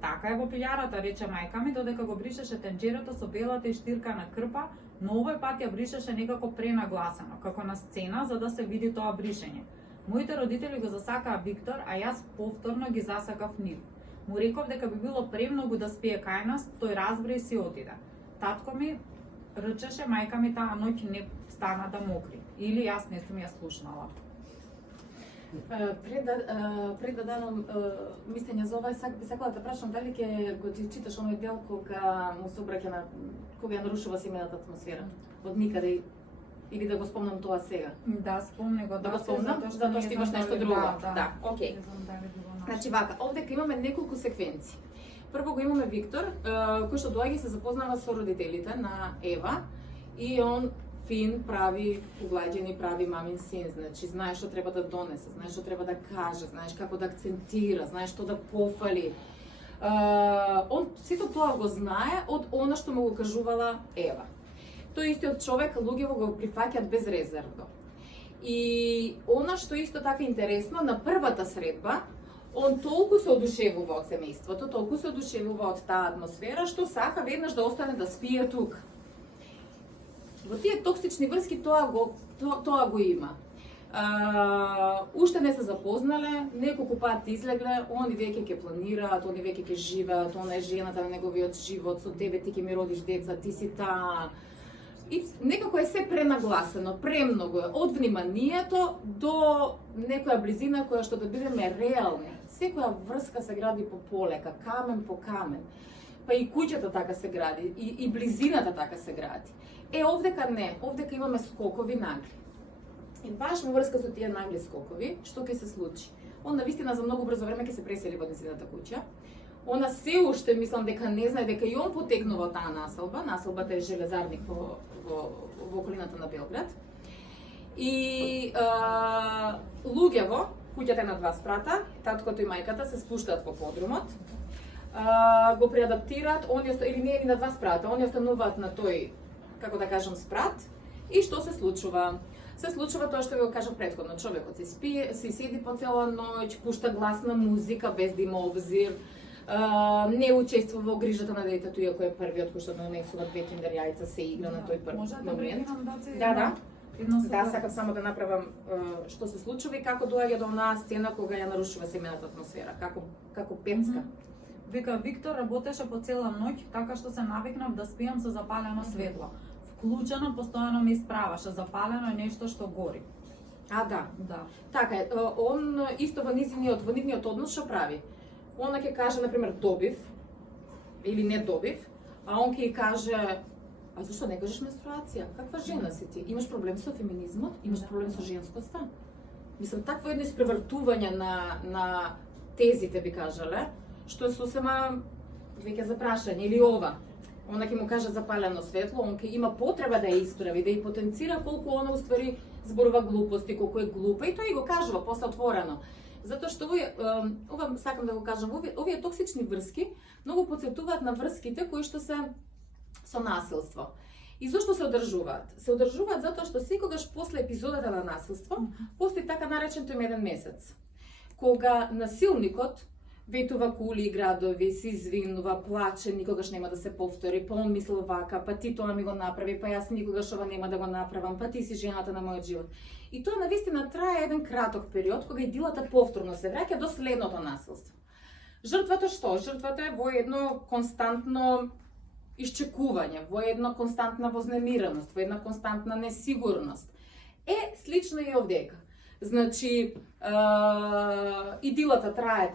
Така е во пилјарата, рече мајка ми, додека го бришеше тенџерето со белата и штиркана крпа, но овој пат ја бришеше некако пренагласено, како на сцена, за да се види тоа бришење. Моите родители го засакаа Виктор, а јас повторно ги засакав нив. Му реков дека би било премногу да спие кај нас, тој разбра и си отиде. Татко ми рчеше, мајка ми таа ноќ не стана да мокри. Или јас не сум ја слушнала. Пред да дадам мислење за ова, би сакала да прашам дали ќе го читаш оној дел кога му се обраќа на кога ја нарушува семејната атмосфера од никаде, или да го спомнам тоа сега? Да, спомни го. Да го спомнам, затоа што имаш нешто друго. Да, окей. Значи, Значи вака, овдека имаме неколку секвенции. Прво го имаме Виктор, кој што доаѓа и се запознава со родителите на Ева и он фин прави углаѓени, прави мамин син, значи знае што треба да донесе, знае што треба да каже, знаеш како да акцентира, знае што да пофали. Он сето тоа го знае од она што му го кажувала Ева. Тој истиот човек луѓето го прифаќаат безрезервно. И она што исто така интересно, на првата средба, он толку се одушевува од семејството, толку се одушевува од таа атмосфера, што сака веднаш да остане да спие тука. Во тие токсични врски тоа го има. Уште не се запознале, неколку пати излегле, они веќе ќе планираат, они веќе ќе живеат, она е жената на неговиот живот, со тебе ти ќе ми родиш деца, ти си таа. И некако е се пренагласено, премногу е, од вниманието до некоја близина која што да бидеме реални. Секоја врска се гради по полека, камен по камен. Па и куќата така се гради, и близината така се гради. Овдека не, овдека имаме скокови нагли. И баш во врска со тие нагли скокови, што ќе се случи? Он навистина за многу брзо време ќе се пресели во незината куќа. Она се уште мислам дека не знае дека и он потекнува таа населба. Населбата е железарник во околината на Белград. И луѓево, куќата е на 2 спрата, таткото и мајката се спуштаат во подрумот. Го преадаптираат, или не е на 2 спрата, они остануваат на тој, како да кажам, спрат. И што се случува? Се случува тоа што ви го кажав претходно. Човекот се спие, се седи по цела ноќ, пушта гласна музика без да има обзир, не учествува во грижата на детето, иако е првиот кој што донесува 2 киндер јајца, се игра на тој прв момент. Да, сакам само да направам што се случува и како доаѓа до онаа сцена кога ја нарушува семејната атмосфера, како пецка. Вика, Виктор работеше по цела ноќ, така што се навикнав да спијам со запалено светло. Вклучено, постојано ме исправаше, запалено е нешто што гори. Да. Да. Така е, он исто во нивниот однос што прави? Она ќе каже, например, добив, или не добив, а он ќе каже, а зашто не кажеш менструација? Каква жена си ти? Имаш проблем со феминизмот? Имаш проблем со женскоста? Мислам, такво едно испревртување на тезите, би кажале, што е сосема веќе за прашање, или ова. Она ќе му каже запалено светло, он ќе има потреба да ја исправи, да ја потенцира колку она уствари зборува глупости, колку е глупа, и тој го кажува после отворено. Затоа што ова сакам да го кажам, овие токсични врски многу потсетуваат на врските кои што се со насилство. И зошто се одржуваат? Се одржуваат затоа што секогаш после епизодата на насилство, постои така наречен тој еден месец, кога насилникот ветува кули и градови, се извинува, плаче, никогаш нема да се повтори, па он мислел вака, па ти тоа ми го направи, па јас никогаш ова нема да го направам, па ти си жената на мојот живот. И тоа навистина трае еден краток период, кога идилата повторно се враќа до следното насилство. Жртвата што? Жртвата е во едно константно исчекување, во една константна вознемираност, во една константна несигурност. Слично и овдека. Значи, идилата трае,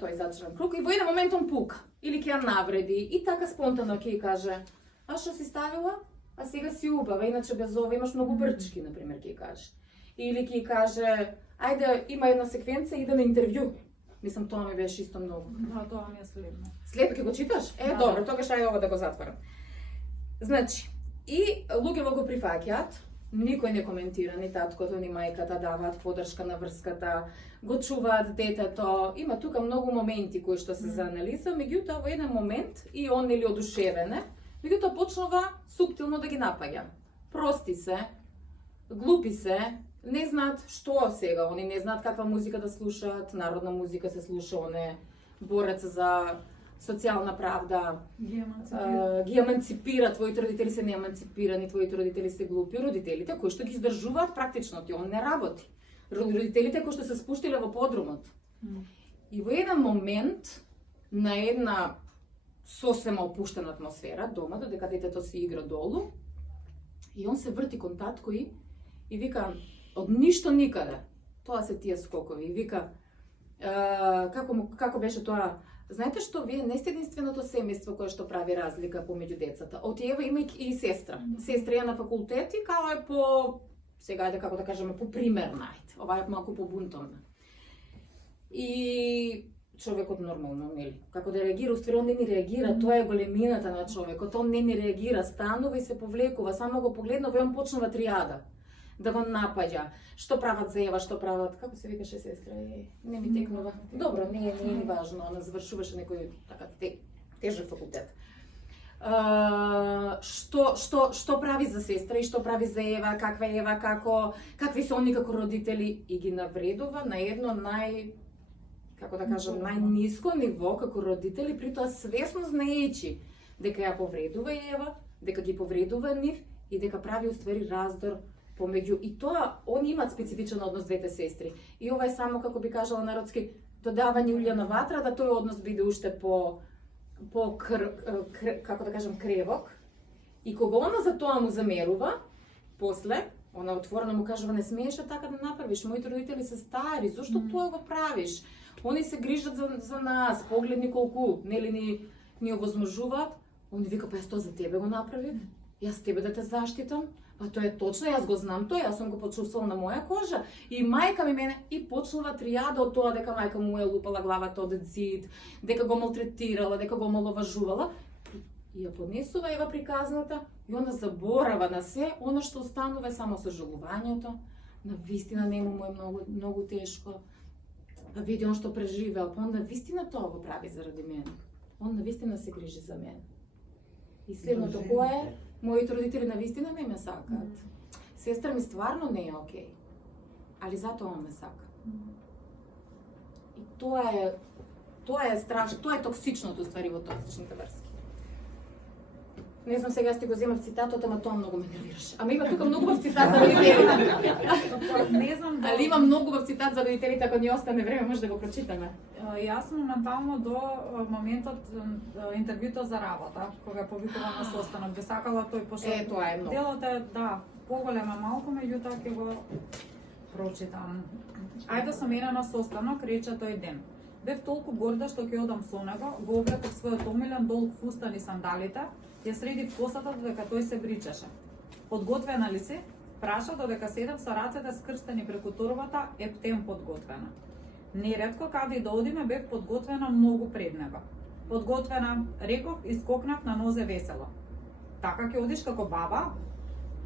тој зачаран круг, и во еден момент он пука, или ќе ја навреди, и така спонтано ќе ја каже, а што си ставила? А сега си убава, иначе без ова имаш многу брчки, например, ќе ја каже. Или ќе ја каже, ајде, има една секвенца, иде на интервју. Мислам, тоа ми беше исто многу. Да, тоа ми е следно. След ќе го читаш? Добро, тогаш ајде ова да го затворам. Значи, и луѓето го прифаќаат, никој не коментира, ни таткото, ни мајката, даваат подршка на врската, го чуваат детето. Има тука многу моменти кои што се за анализа, меѓутоа во еден момент и он или одушевене, меѓутоа почнува суптилно да ги напаѓа. Прости се, глупи се, не знаат што сега, они не знаат каква музика да слушаат, народна музика се слуша, он е борец за социјална правда, ги еманципира, твоите родители се нееманципирани, твоите родители се глупи, родителите кои што ги издржуваат практично, ти он не работи. Родителите кои што се спуштиле во подрумот. И во еден момент, на една сосема опуштена атмосфера, дома, додека детето се игра долу, и он се врти кон татко и вика, од ништо никаде, тоа се тие скокови, и вика, како беше тоа, знаете што, вие не сте единственото семејство кое што прави разлика помеѓу децата. Од Ева има и сестра. Сестра е на факултет и као е по, сега ајде како да кажеме, по примерна, ова е малку побунтовна. И човекот нормално, нели? Како да реагира, уствари он не ни реагира, тоа е големината на човекот, он не ни реагира, станува и се повлекува, само го погледнува и он почнува тријада да го напаѓа. Што прават за Ева, што прават, како се викаше сестра, не ми текнува. Добро, не е ни важно, она завршуваше некој така тежок факултет. Што прави за сестра и што прави за Ева, каква е Ева, какви се они како родители, и ги навредува на едно како да кажам, најниско ниво како родители, при тоа свесно знаејќи дека ја повредува Ева, дека ги повредува нив и дека прави уствари раздор помеѓу. И тоа, они имаат специфичен однос двете сестри. И ова е само, како би кажала народски, додавање улја на ватра, да тој однос биде уште како да кажам, кревок. И кога она за тоа му замерува, после, она отворено му кажува, не смееше така да направиш, моите родители се стари, зошто тоа го правиш? Они се грижат за нас, погледни колку, нели ни овозможуваат. Они вика, па јас тоа за тебе го направив, јас тебе да те заштитам. Па тоа е точно, јас го знам тоа, јас сум го почувствувала на моја кожа. И мајка ми мене и почнува тријада од тоа дека мајка му е лупала главата од зид, дека го малтретирала, дека го маловажувала. И ја поднесува Ева приказната и она заборава на се, она што останува само сожалувањето. Навистина нему му е многу тешко. Па види он што преживеал, па он навистина тоа го прави заради мене. Он навистина се грижи за мене. И следното кој е? Моите родители навистина не ме сакаат. Сестра ми стварно не е окей. Али затоа он ме сака. И тоа е страшно, тоа е токсичното ствари во токсичните врски. Не знам, сега сте го земав цитатот, ама тоа многу ме нервираше. Ама има тука многу бав цитат за родителите. Не знам да... Али има многу бав цитат за родителите, ако ни остане време, може да го прочитаме. Јас сум моментално до моментот интервјуто за работа, кога повикува на состанок, би сакала тој пошто... Тоа е многу. Делот е, да, поголема малку, меѓутоа ќе го прочитам. Ајде со мене на состанок, рече тој ден. Бев толку горда што ќе одам со него, го облеков својот омилен долг фустан и сандалите, ја средив косата додека тој се бричаше. Подготвена ли си? Праша додека седев со рацете скрстени преку торбата, ептем подготвена. Неретко каде и да одиме бев подготвена многу пред него. Подготвена, реков и скокнав на нозе весело. Така ќе одиш како баба?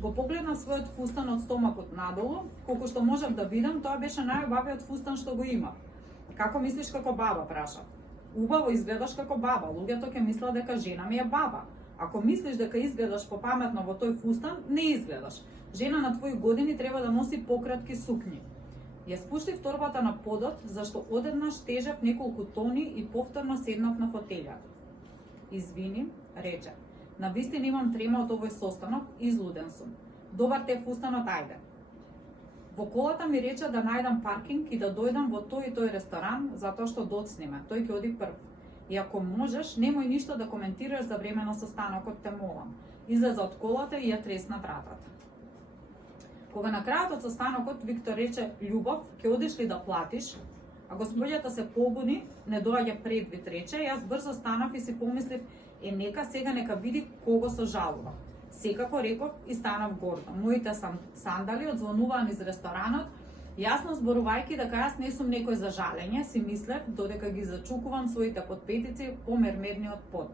Го погледнав својот фустан од стомакот надолу, колку што можев да видам, тоа беше најубавиот фустан што го имав. Како мислиш како баба, прашав. Убаво изгледаш како баба, луѓето ќе мислат дека жена ми е баба. Ако мислиш дека изгледаш попаметно во тој фустан, не изгледаш. Жена на твои години треба да носи пократки сукњи. Ја спуштив торбата на подот, зашто одеднаш тежев неколку тони и повторно седнав на фотелјата. Извини, рече. Навистина имам трема од овој состанок, излуден сум. Добар те фустанот, ајде. Во колата ми рече да најдам паркинг и да дојдам во тој и тој ресторан, затоа што доцнеме. Тој ќе оди прв. И ако можеш, немој ништо да коментираш за време на состанокот, те молам. Излезе од колата и ја тресна вратата. Кога на крајот од состанокот Виктор рече: "Љубов, ќе одиш ли да платиш?" А господјата се побуни, не доаѓа предвид, рече. Јас брзо станав и си помислив: нека сега нека види кого се жалува. Секако реков и станав горда. Моите сандали одзвонуваа низ ресторанот, јасно зборувајќи дека јас не сум некој за жалење, си мислев додека ги зачукувам своите подпетици по мермерниот под.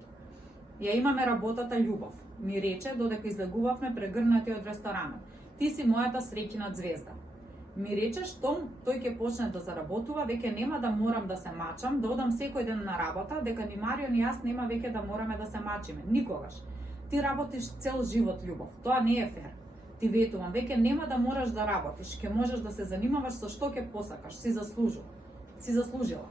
Ја имаме работата љубов, ми рече додека излегувавме прегрнати од ресторанот. Ти си мојата среќна звезда. Ми рече штом тој ќе почне да заработува, веќе нема да морам да се мачам, да одам секој ден на работа, дека ни Марион и јас нема веќе да мораме да се мачиме. Никогаш. Ти работиш цел живот, љубов. Тоа не е фер. Ти ветувам, веќе нема да мораш да работиш, ќе можеш да се занимаваш со што ќе посакаш, си заслужила.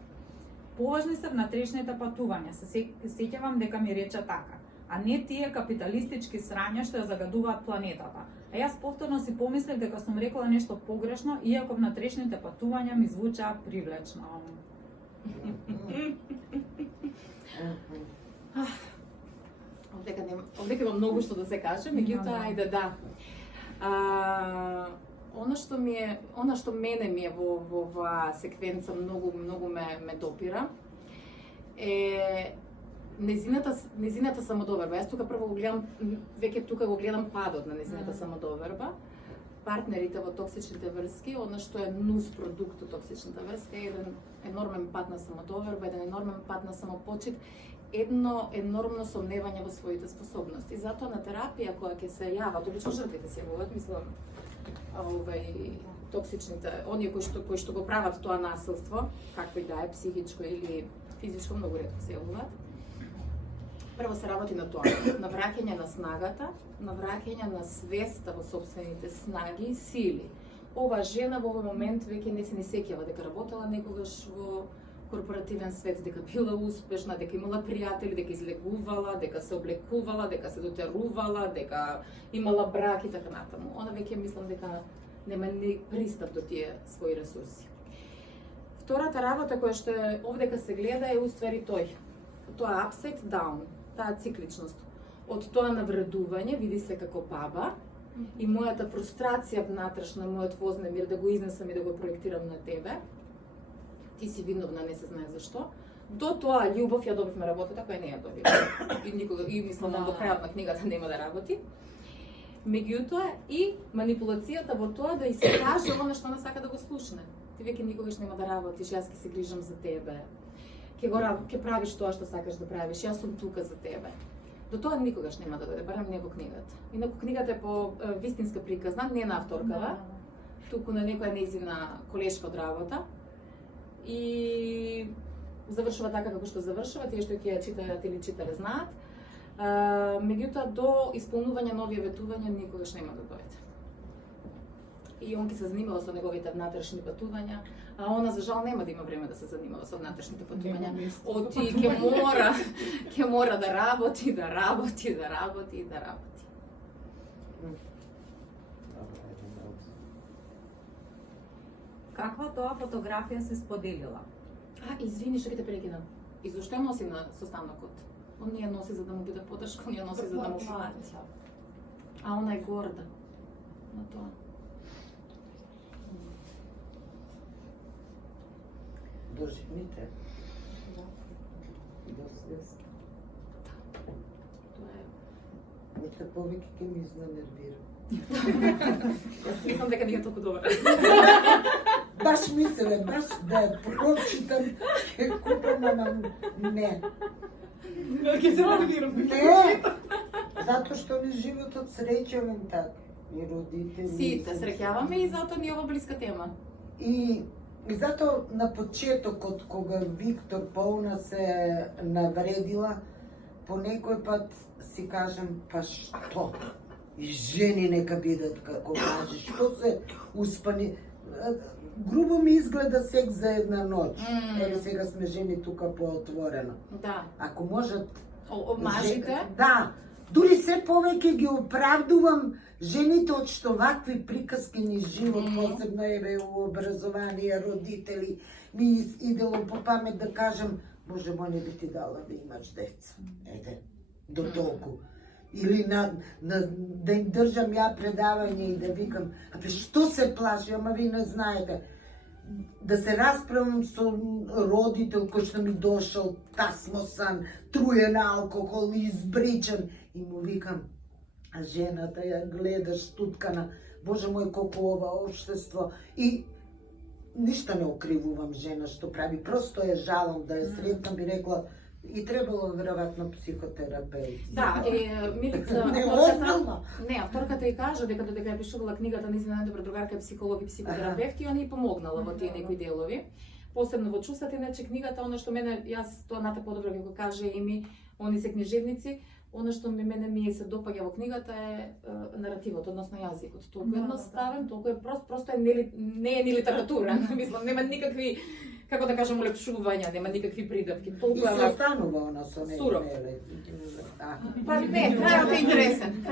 Поважни се внатрешните патувања, се сеќавам дека ми рече така, а не тие капиталистички срања што ја загадуваат планетата. А јас повторно си помислев дека сум рекла нешто погрешно, иако внатрешните патувања ми звучаа привлечно. Овдека има многу што да се каже, меѓутоа ајде да. Она што мене ми е во оваа секвенца многу ме допира е незината самодоверба. Јас тука прво го гледам, веќе тука го гледам падот на незината самодоверба. Партнерите во токсичните врски, она што е нус продукт од токсичната врска, е еден енормен пат на самодоверба, еден енормен пат на самопочит, едно енормно сомневање во своите способности. Затоа на терапија која ќе се јават, обично жртвите се јавуваат, мислам, токсичните, оние кои што го прават тоа насилство, какво и да е, психичко или физичко, многу ретко се јавуваат. Прво се работи на тоа, на враќање на снагата, на враќање на свеста во собствените снаги и сили. Ова жена во овој момент веќе не се ни сеќава дека работела некогаш во корпоративен свет, дека била успешна, дека имала пријатели, дека излегувала, дека се облекувала, дека се дотерувала, дека имала брак и така натаму. Она веќе мислам дека нема ни пристап до тие своји ресурси. Втората работа која што овдека се гледа е уствари тоа upside down, таа цикличност. Од тоа навредување, види се како баба, и мојата фрустрација внатрешна, мојот вознемир да го изнесам и да го проектирам на тебе, ти си виновна, не се знае зашто. До тоа љубов ја добивме работата која не ја добива. И мислам до крајот на книгата нема да работи. Меѓутоа и манипулацијата во тоа да искаже она што она сака да го слушне. Ти веќе никогаш нема да работиш, јас ќе се грижам за тебе. Ќе правиш тоа што сакаш да правиш, јас сум тука за тебе. До тоа никогаш нема да дојде, барем не во книгата. Инаку книгата е по вистинска приказна, не на авторкава, туку на некоја нејзина колешка од работа. И завршува така како што завршува, тие што ќе ја читаат или читале знаат. Меѓутоа до исполнување на овие ветувања никогаш нема да дојде. И он ќе се занимава со неговите внатрешни патувања, а она за жал нема да има време да се занимава со внатрешните патувања. Оти ќе мора да работи. Каква тоа фотографија се споделила? Извини што ќе те прекинам. И зошто ја носи на состанокот? Он не ја носи за да му биде подршка, он ја носи за да му плати. А она е горда на тоа. Доживите. До свест. Тоа е. Уште повеќе ќе ми изненервира. Јас мислам дека не е толку добра. Баш мислеле, баш да ја прочитам, ќе купам, ама не. Ќе се нервирам. Не, затоа што ми животот среќавам така. И родители. Сите среќаваме и затоа ни е ова блиска тема. И затоа на почетокот, кога Виктор Полна се навредила, по некој пат си кажем, па што? И жени нека бидат како мажи, што се успани? Грубо ми изгледа секс за една ноќ. Еве сега сме жени тука поотворено. Да. Ако можат... Мажите? Да. Дури се повеќе ги оправдувам жените од што вакви приказки ни живот, посебно еве у образование, родители, ми идело по памет да кажем, Боже мој, не би ти дала да имаш деца. Еде, до толку. Или да им држам ја предавање и да викам, абе што се плаши, ама ви не знаете. Да се расправам со родител кој што ми дошол тасмосан, труен алкохол и избричен. И му викам, а жената ја гледаш туткана, Боже мој, колку ова општество. И ништо не окривувам жена што прави, просто ја жалам да ја сретнам, би рекла, и требало веројатно психотерапевт. Да, Милица, авторката и кажа дека додека ја пишувала книгата, наистина добра другарка е психолог и психотерапевт и она и помогнала во тие некои делови. Посебно во чувствата, иначе книгата, она што мене, јас тоа ната подобро ќе го каже и ми, они се книжевници, она што мене ми се допаѓа во книгата е наративот, односно јазикот. Толку едноставен, толку е просто не е ни литература, мислам, нема никакви, како да кажам, улепшувања, нема никакви придавки. Толку и се останува она со неј. Суров. Па не, крајот е интересен.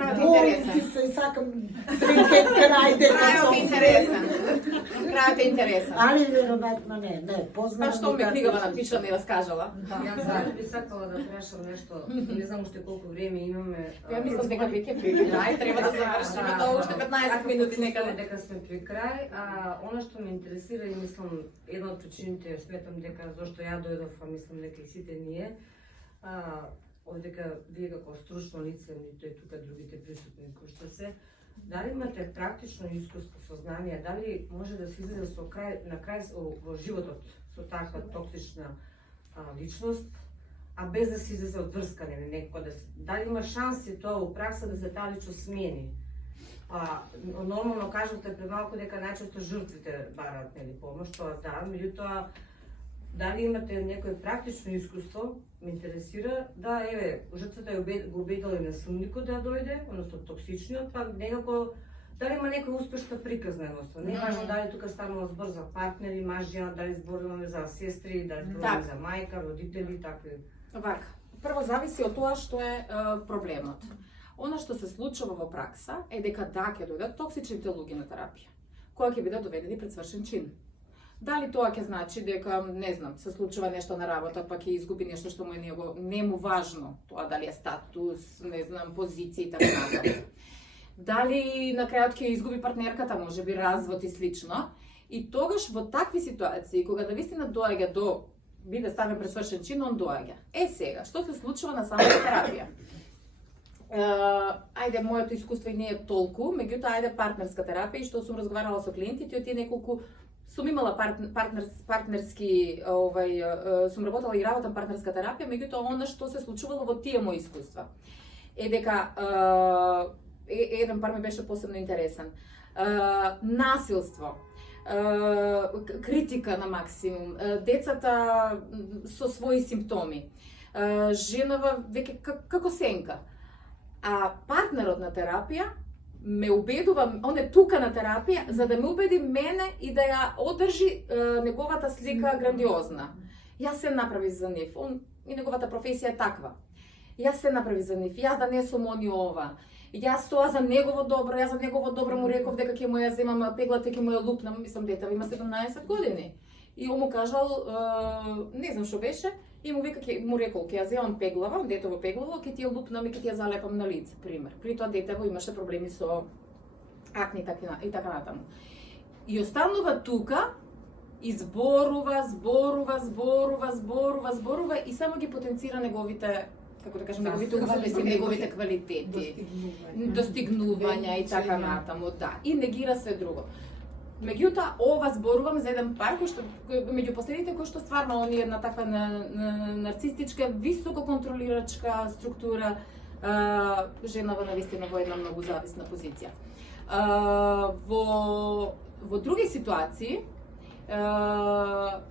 Ти се сакам среќен крај дека Крајот е интересен. Али веројатно не, познам. Па што ми книгава напишана и раскажала? Јас би сакала да прашам нешто, не знам уште колку време имаме. Ја мислам дека веќе при крај треба да завршиме до уште 15 минути некаде. Дека сме при крај, она што ме интересира и мислам една од причините сметам дека зошто ја дојдов, а мислам дека и сите ние, дека вие како стручно лице, нито и тука другите присутни кои што се, дали имате практично искуство, сознание, дали може да се излезе на крај во животот со таква токсична личност, а без да се излезе од врскане или некој дали има шанси тоа во пракса да се таа личност смени? Нормално кажувате пред малку дека најчесто жртвите бараат помош, тоа да, меѓутоа дали имате некој практично искуство, ме интересира, да, еве, жртвата го убедила насилникот да дојде, односно токсичниот, па некако, дали има некоја успешна приказна едноставно. Не е важно дали тука станува збор за партнери, мажја, дали зборуваме за сестри, дали зборуваме за мајка, родители, такви. Вака, прво зависи од тоа што е проблемот. Она што се случува во пракса е дека да, ќе дојдат токсичните луѓе на терапија, кои ќе бидат доведени пред свршен чин. Дали тоа ќе значи дека, не знам, се случува нешто на работа, па ќе изгуби нешто што му е не му важно, тоа дали е статус, не знам, позиција и така натаму. Дали на крајот ќе изгуби партнерката, можеби развод и слично. И тогаш во такви ситуации, кога да вистина доаѓа до биде ставен пред свршен чин, он доаѓа. Сега, што се случува на самата терапија? Ајде, моето искуство и не е толку, меѓутоа ајде партнерска терапија, и што сум разговарала со клиентите, од тие неколку сум имала партнерски, сум работела и работам партнерска терапија, меѓутоа она што се случувало во тие мои искуства е дека еден пар ми беше посебно интересен. Насилство, критика на максимум, децата со своји симптоми, женава веќе како сенка. А партнерот на терапија ме убедува, он е тука на терапија, за да ме убеди мене и да ја одржи неговата слика грандиозна. Јас се направи за нив, он и неговата професија е таква. Јас се направи за нив, јас да не сум они ова. Јас тоа за негово добро, јас за негово добро му реков дека ќе му ја земам пеглата, ќе му ја лупнам, мислам детето има 17 години. И он му кажал, не знам што беше, и му вика, му рекол, ќе ја земам пеглава, детево пеглава, ќе ти ја лупнам и ќе ти ја залепам на лице, пример. При тоа детево имаше проблеми со акне и така натаму. И останува тука и зборува и само ги потенцира неговите, како да кажам, неговите успеси, неговите квалитети, достигнувања и така натаму, да, и негира све друго. Меѓутоа, ова зборувам за еден пар кој што меѓу последните кој што стварно они една таква нарцистичка, високо контролирачка структура, женава навистина во една многу зависна позиција. Во други ситуации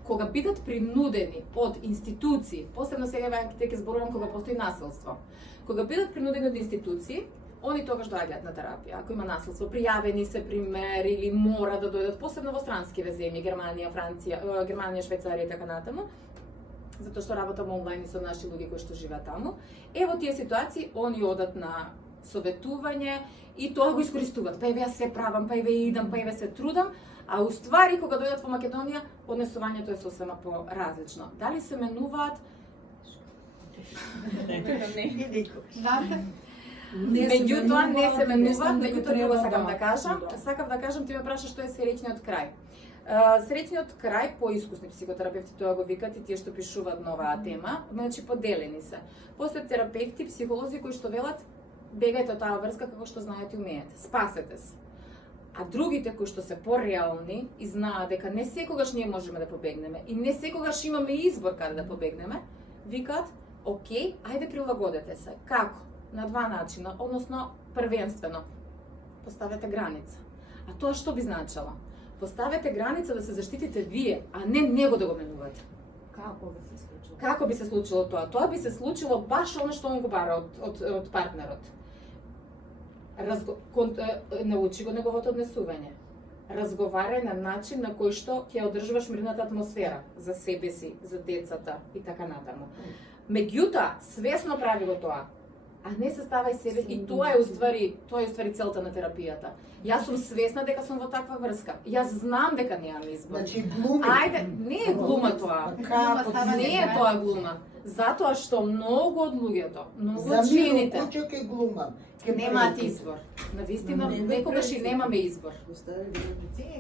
кога бидат принудени од институции, посебно сега ќе зборувам кога постои насилство. Кога бидат принудени од институции, они тогаш доаѓаат на терапија. Ако има насилство, пријавени се пример или мора да дојдат, посебно во странскиве земји, Германија, Франција, Германија, Швајцарија и така натаму, затоа што работам онлайн со наши луѓе кои што живеат таму. Во тие ситуации они одат на советување и тоа го искористуваат. Па еве јас се правам, па еве идам, па еве се трудам, а уствари кога дојдат во Македонија, однесувањето е сосема по-различно. Дали се менуваат? Меѓутоа не се менуваат, меѓутоа друго сакам да кажам. Сакам да кажам, ти ме праша што е среќниот крај. Среќниот крај, поискусни психотерапевти тоа го викат и тие што пишуваат на оваа тема, значи поделени се. Постојат терапевти, психолози кои што велат бегајте од таа врска како што знаете и умеете. Спасете се. А другите кои што се пореални и знаат дека не секогаш ние можеме да побегнеме и не секогаш имаме избор каде да побегнеме, викаат: "Океј, ајде прилагодете се." Како? На два начина, односно првенствено поставете граница. А тоа што би значило? Поставете граница да се заштитите вие, а не него да го менувате. Како би се случило? Како би се случило тоа? Тоа би се случило баш оно што он го бара од партнерот. Научи го неговото однесување. Разговарај на начин на кој што ќе одржуваш мирната атмосфера за себе си, за децата и така натаму. Меѓутоа, свесно прави го тоа, а не се ставај себе, и тоа е уствари целта на терапијата. Јас сум свесна дека сум во таква врска. Јас знам дека немам избор. Значи глуми. Ајде, не е глума тоа. Не е тоа глума. Затоа што многу од луѓето, многу од жените кучо ке глумам. немаат избор. Навистина, некогаш и немаме избор.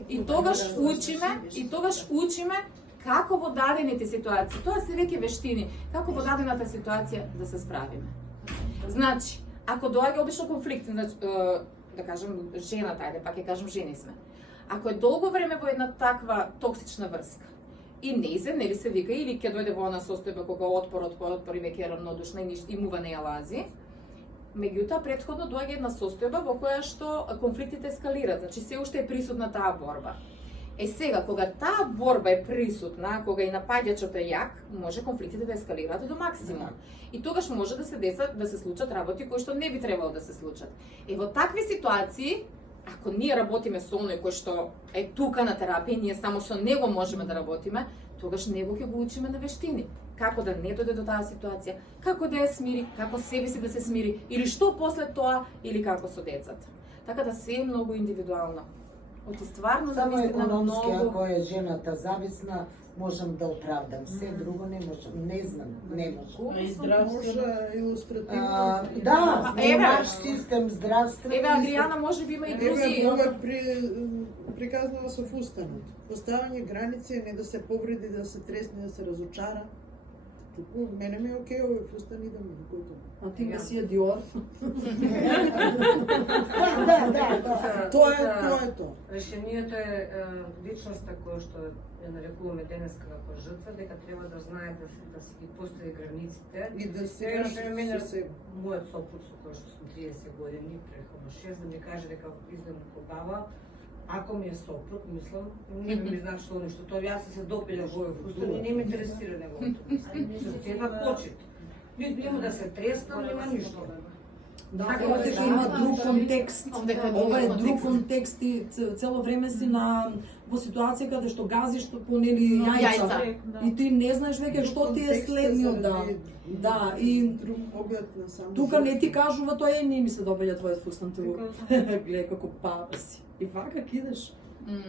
И тогаш учиме како во дадените ситуации, тоа се веќе вештини, како во дадената ситуација да се справиме. Значи, ако доаѓа обично конфликт, значи, да кажем жената, ајде пак ќе кажем жени сме. Ако е долго време во една таква токсична врска и нејзе, нели се вика, или ќе дојде во она состојба кога отпор и веќе е равнодушна и мува не ја лази, меѓутоа претходно доаѓа една состојба во која што конфликтите ескалираат, значи се уште е присутна таа борба. Сега, кога таа борба е присутна, кога и напаѓачот е јак, може конфликтите да ескалираат до максимум. И тогаш може да се случат работи кои што не би требало да се случат. Во такви ситуации, ако ние работиме со оној кој што е тука на терапија, ние само со него можеме да работиме, тогаш него ќе го учиме на вештини. Како да не дојде до таа ситуација, како да ја смири, како себе си да се смири, или што после тоа, или како со децата. Така да се е многу индивидуално. Оти стварно само економски, ако е жената зависна, можам да оправдам. Се друго не можам, не знам, не можам. И здравствено илустративно. Да, наш систем здравствен. Еве Адријана може би има и други. Еве приказнала со фустанот. Поставање граници, не да се повреди, да се тресне, да се разочара. Туку мене ми е окей, овој фустан и да ми којто. А ти не си Диор? Да. Тоа е тоа. Решението е личноста која што ја нарекуваме денеска како жртва, дека треба да знае да си ги постави границите. И да се например, мојот сопруг со кој што сум 30 години, преходно 6, да ми каже дека изгледам како баба, ако ми е сопруг, мислам, не би ми значило ништо. Тоа јас се допилja во овој фустан и не ме интересира неговото мислење. Со цела почит. Нема да се треснам, нема ништо. Да, ова дека има друг контекст. Ова е друг контекст и цело време си во ситуација каде што газиш по нели јајца. И ти не знаеш веќе што ти е следниот дан. Да, и друг поглед на само. Тука не ти кажува тоа не ми се добаѓа твојот фустан, ти гледај како баба си. И вака кидеш.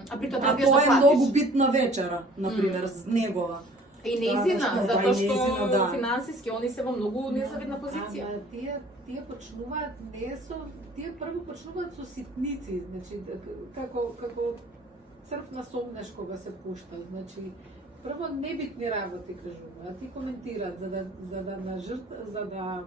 А при тоа тоа е многу битна вечера, на пример, негова. И неизина, затоа што финансиски они се во многу незавидна позиција. Тие почнуваат тие прво почнуваат со ситници, значи како црв на сомнеш кога се пуштат, значи прво небитни работи кажуваат и коментираат за да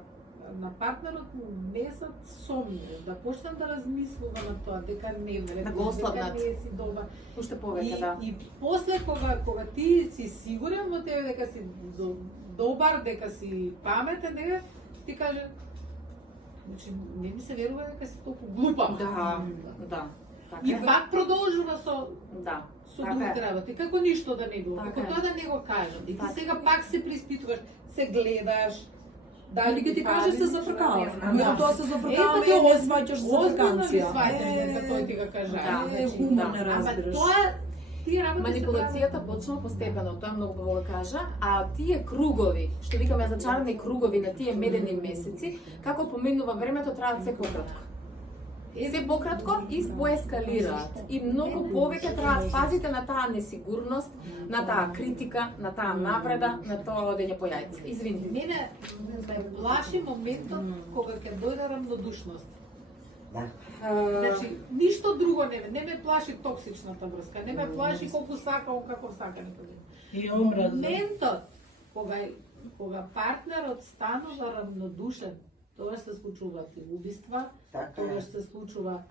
на партнерот му месат сомнеш, да почнат да размислува на тоа дека не вредно, дека не си добар. Уште повеќе, да. И после кога ти си сигурен во тебе дека си добар, дека си паметен, дека ти каже, значи не ми се верува дека си толку глупа. Да. Така И е. пак продолжува со Да. со Така другите е. работи, како ништо да не било, Така како е. тоа да не го кажат. И ти Така. сега пак се приспитуваш, се гледаш, дали Или ти каже се зафркава. Да. Тоа се зафркава и не сваќаш за Озбилно ви фрканција. сваќаш дека тој ти го кажа. Да. Е, хумор не Ама разбираш. тоа тие работи Манипулацијата почнува постепено, тоа многу убаво го кажа, а тие кругови, што викаме зачарани кругови на тие медени месеци, како поминува времето траат се пократко. Се пократко и поескалираат. И многу повеќе траат, пазите на таа несигурност, на таа критика, на таа навреда, на тоа одење по јајца. Извини. Мене ме плаши моментот кога ќе дојде рамнодушност. Да. Значи, ништо друго не ме плаши токсичната врска, не ме плаши колку сакам, како сакам. И омраза. Моментот кога партнерот станува рамнодушен, тоа се случуваат и убиства, Така тоа е. се случува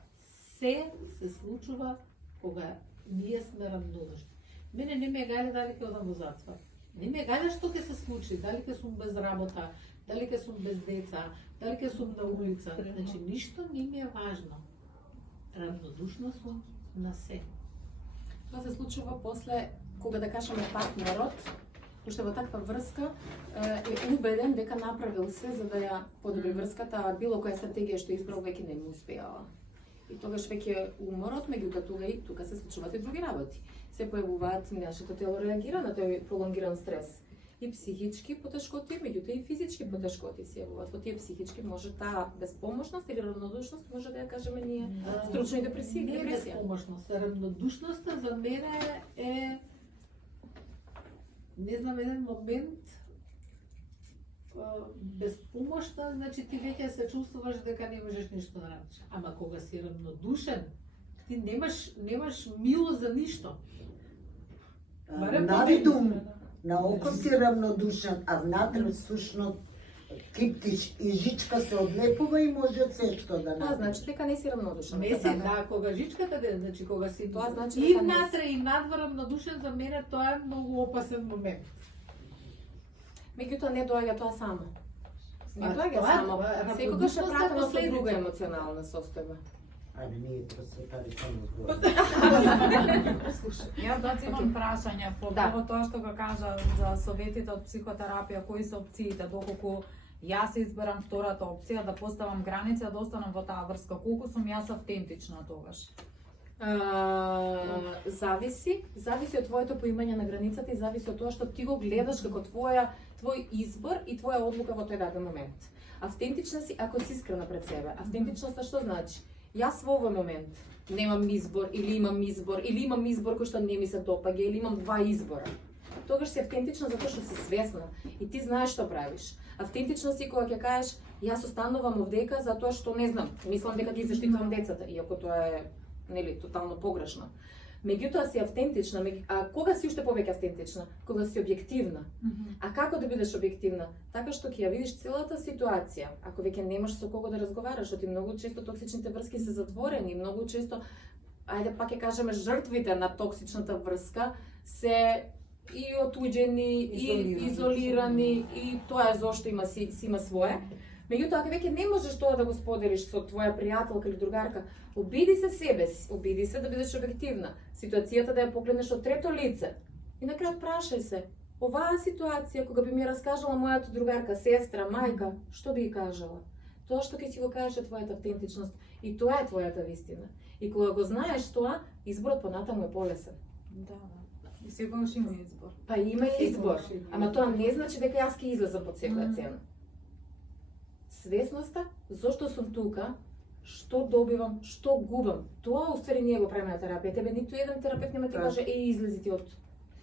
се случува кога ние сме рамнодушни. Мене не ме гајле дали ќе одам во затвор. Не ме гајле што ќе се случи, дали ќе сум без работа, дали ќе сум без деца, дали ќе сум на улица. Значи ништо не ми е важно. Рамнодушна сум на се. Тоа се случува после кога да кажеме партнерот, уште во таква врска е убеден дека направил се за да ја подобри врската, а било која стратегија што избрал веќе не му успеала. И тогаш веќе уморот, меѓутоа тука се случуваат и други работи. Се појавуваат, нашето тело реагира на тој пролонгиран стрес. И психички потешкоти, меѓутоа и физички потешкоти се јавуваат. Во тие психички може таа безпомошност или равнодушност, може да ја кажеме ние стручно и депресија. Не е безпомошност. Рамнодушноста за мене е, не знам, еден момент безпомошна, значи ти веќе се чувствуваш дека не можеш ништо да направиш. Ама кога си рамнодушен, ти немаш милост за ништо. Барем На по видум, ден. на око си рамнодушен, а внатре сушно киптиш и жичка се одлепува и може се што да Тоа направи. значи дека не си рамнодушен. Не се, да, кога жичката значи кога си Тоа значи и дека не внатре и надвор рамнодушен, за мене тоа е многу опасен момент. Меѓутоа не доаѓа тоа само. Не А, доаѓа тоа- само. тоа- Секогаш е рамнодушноста е пратено со последица. друга емоционална состојба. Ајде, ние просветари само збор. Јас да имам прашање по Да. тоа што го кажа за советите од психотерапија, кои се опциите, доколку јас изберам втората опција да поставам граници, да останам во таа врска, колку сум јас автентична тогаш? Зависи од твоето поимање на границата и зависи од тоа што ти го гледаш како твој избор и твоја одлука во тој даден момент. Автентична си ако си искрена пред себе. Автентичноста што значи? Јас во овој момент немам избор или имам избор кој што не ми се допаѓа или имам два избора. Тогаш си автентична затоа што си свесна и ти знаеш што правиш. Автентична си кога ќе кажеш јас останувам овдека затоа што не знам, мислам дека ги заштитувам децата, иако тоа е нели тотално погрешно. Меѓутоа си автентична, а кога си уште повеќе автентична? Кога си објективна. А како да бидеш објективна? Така што ќе ја видиш целата ситуација. Ако веќе немаш со кого да разговараш, оти многу често токсичните врски се затворени, многу често, ајде пак ќе кажеме, жртвите на токсичната врска се и отуѓени, и изолирани, и тоа е зошто си има свое. Меѓутоа, ако веќе не можеш тоа да го споделиш со твоја пријателка или другарка, обиди се себе си, обиди се да бидеш објективна, ситуацијата да ја погледнеш од трето лице. И на крај прашај се, оваа ситуација кога би ми ја раскажала мојата другарка, сестра, мајка, што би ја кажала? Тоа што ќе си го кажеш е твојата автентичност и тоа е твојата вистина. И кога го знаеш тоа, изборот понатаму е полесен. Да. И секогаш има избор. Па има и избор, ама тоа не значи дека јас ќе излезам под секоја цена. Свесноста, зошто сум тука, што добивам, што губам. Тоа уствари ние го правиме на терапија. Тебе ниту еден терапевт нема ти каже извлези ти од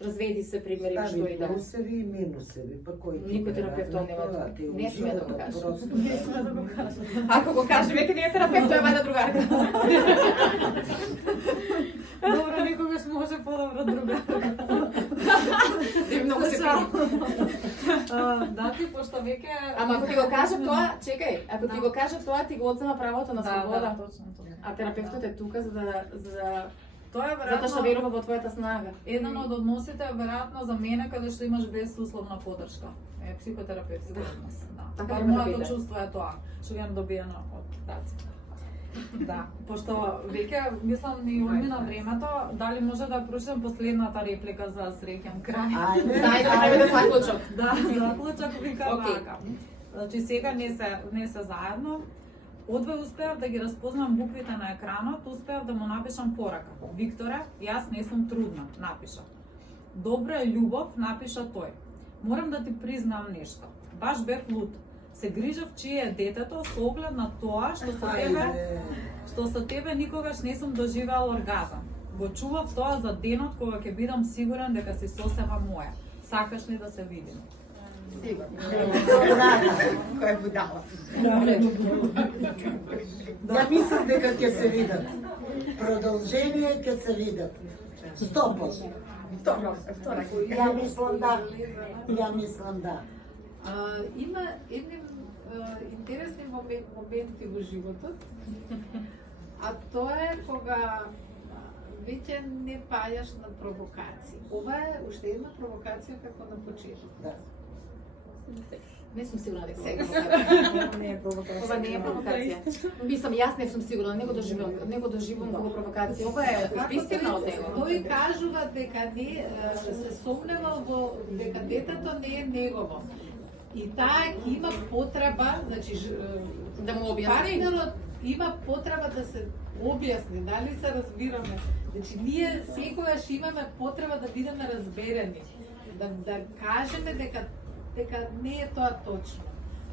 разведи се примери што и да. Плюсеви и минусеви, па кој ти Никој терапевт тоа нема тоа, ти не сме да го учува, каже. просто Не сме да го кажам. Ако го каже веќе не е терапевт, тоа е вајда другарка. Добро, никогаш може подобро другарка. Ти многу се пили. Да, ти пошто веќе... Ама ако ти го каже тоа, чекај, ако ти го каже тоа, ти го одзема правото на слобода. Да, точно тоа. А терапевтот е тука за Тоа е затоа што веројатно верува во твојата снага. еден од односите е веројатно за мене каде што имаш безусловна поддршка. Е психотерапевтски однос. Да. Така Бар треба да моето биде. чувство е тоа, што имам добиено од раците. Да, пошто веќе мислам ни умина времето, дали може да прочитам последната реплика за среќен крај? Дај да заклучок. Да, заклучок вика Окей. вака. Значи сега не се заедно. Одве успеав да ги разпознам буквите на екранот, успеав да му напишам порака. Викторе, јас не сум трудна, напиша. Добра љубов, напиша тој. Морам да ти признам нешто. Баш бев луд. Се грижав чие е детето со оглед на тоа што со тебе никогаш не сум доживеал оргазам. Го чував тоа за денот кога ќе бидам сигурен дека си сосема моја. Сакаш ли да се видиме? Кој будала. Да мислам дека ќе се видат. Продолжение ќе се видат. 100%. Ја мислам да. Има едни интересни моменти во животот, а тоа е кога веќе не паѓаш на провокации. Ова е уште една провокација како на почеток. Да. Не сум сигурна дека Сега. Не е провокација. ова не е провокација. Мислам, јас не сум сигурна, не го доживувам како провокација. Ова е вистина од него. Тој кажува дека не се сомневал во дека детето не е негово. И таа ќе има потреба, значи Да му објасни. партнерот има потреба да се објасни, дали се разбираме. Значи ние секогаш имаме потреба да бидеме разберени, да кажеме дека не е тоа точно.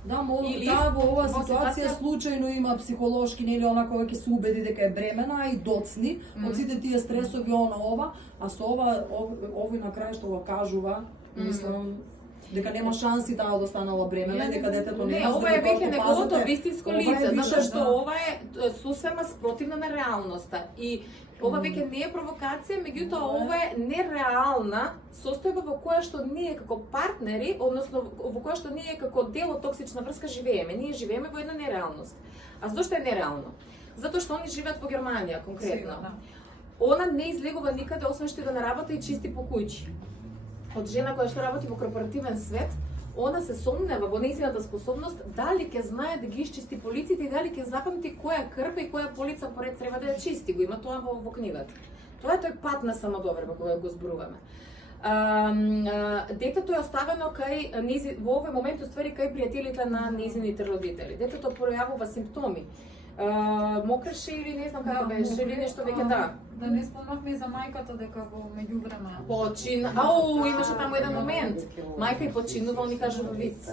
Да, Или во оваа во ситуација ситуација- случајно има психолошки, нели, она кога ќе се убеди дека е бремена, а и доцни од сите тие стресови ова, а со овој на крај што го кажува, мислам дека нема шанси да останала бремена, дека детето Не, нема ова е веќе здраво, неговото пазете, вистинско ова е лице, више, затоа што да. ова е сосема спротивна на реалноста. И ова веќе не е провокација, меѓутоа ова е нереална состојба во која што ние како партнери, односно во која што ние како дел од токсична врска живееме. Ние живееме во една нереалност. А зошто е нереално? Затоа што они живеат во Германија конкретно. Она не излегува никаде освен што да на работа и чисти по куќи. Од жена која што работи во корпоративен свет, она се сомнева во нејзината способност дали ќе знае да ги исчисти полиците и дали ќе запамти која крпа и која полица поред треба да ја чисти. Го има тоа во книгата. Тоа е тој пат на самодоверба кога го зборуваме. Детето е оставено кај во овој момент уствари кај пријателите на нејзините родители. Детето пројавува симптоми. Мокреше или не знам како беше, или нешто веќе да. Да не спомнавме и за мајката дека во меѓувреме. Имаше таму еден момент. Мајка и починува, ни кажува виц.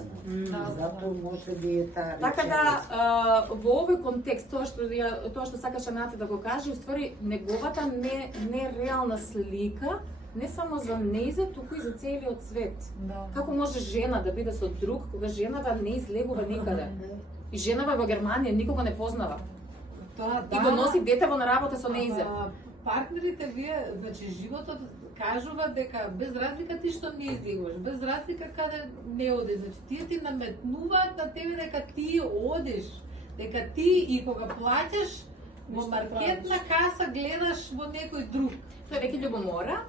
Затоа може би е таа Така да, во овој контекст, тоа што сакаше Нати да го каже, уствари неговата нереална слика, не само за нејзе, туку и за целиот свет. Да. Како може жена да биде со друг, кога женава не излегува никаде? И женава во Германија никога не познава. Тоа И го носи детево на работа со нејзе. Партнерите вие, значи животот кажува дека без разлика ти што не излегуваш, без разлика каде не одиш, значи тие ти наметнуваат на тебе дека ти одиш, дека ти и кога плаќаш во маркетна каса гледаш во некој друг. Тоа е веќе љубомора.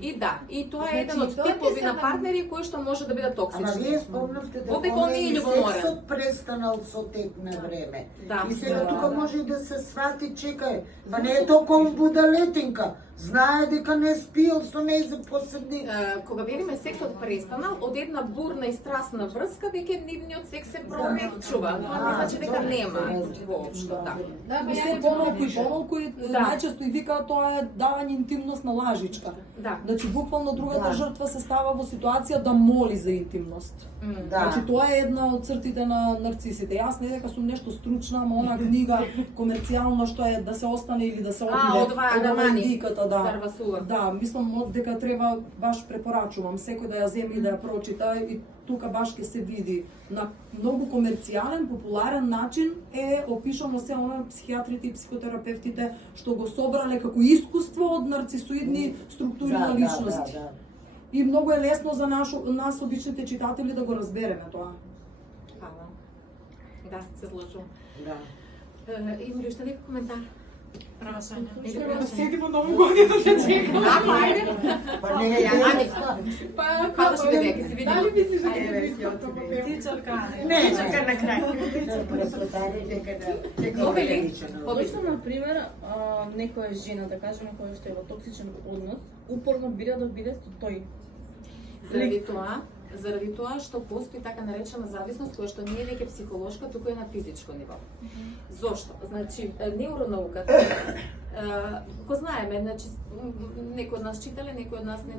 И да, и тоа е Значи, еден од тоа ќе типови се на нам- партнери кои што може да бидат Ама токсични. вие спомнавте дека Овде кој не е љубоморен. сексот престанал со тек на време. Да. И сега тука може и да се свати, чекај, па не е толку будалетинка. Знае дека не спиел со нејзе посебни. Кога велиме сексот престанал, од една бурна и страстна врска, веќе нивниот секс се промекчува. Тоа не значи дека нема воопшто, да. Да, И се помалку и помалку и Да. најчесто и викаат тоа е давање интимност на лажичка. Да. Значи буквално другата Да. жртва се става во ситуација да моли за интимност. Да. Значи тоа е една од цртите на нарцисите. Јас не дека сум нешто стручна, ама она книга комерцијално што е да се остане или да се одиде. од оваа ова е Армани. индиката, да. Дарвасула. Да, мислам дека треба баш препорачувам секој да ја земе и да ја прочита и тука баш ќе се види на многу комерцијален, популарен начин е опишано се она психијатрите и психотерапевтите што го собрале како искуство од нарцисоидни структури на личности. И многу е лесно за нас обичните читатели да го разбереме тоа. Фала. Да, се злочувам. Да. Има ли уште некој коментар? Прашање. Седимо нову година да чекаме. Ако, ајде. Па не е Па Кога ќе биде, ќе се видиме. Дали мислиш дека Ајде, ќе биде? Тичалка. Не, чека на крај. Обично, например, некоја жена, да кажеме, која што е во токсичен однос, упорно бира да биде со тој. Заради тоа што постои така наречена зависност која што не е веќе психолошка, туку е на физичко ниво. Зошто? Значи, невронауката, го знаеме, значи, некој од нас читале, некој од нас не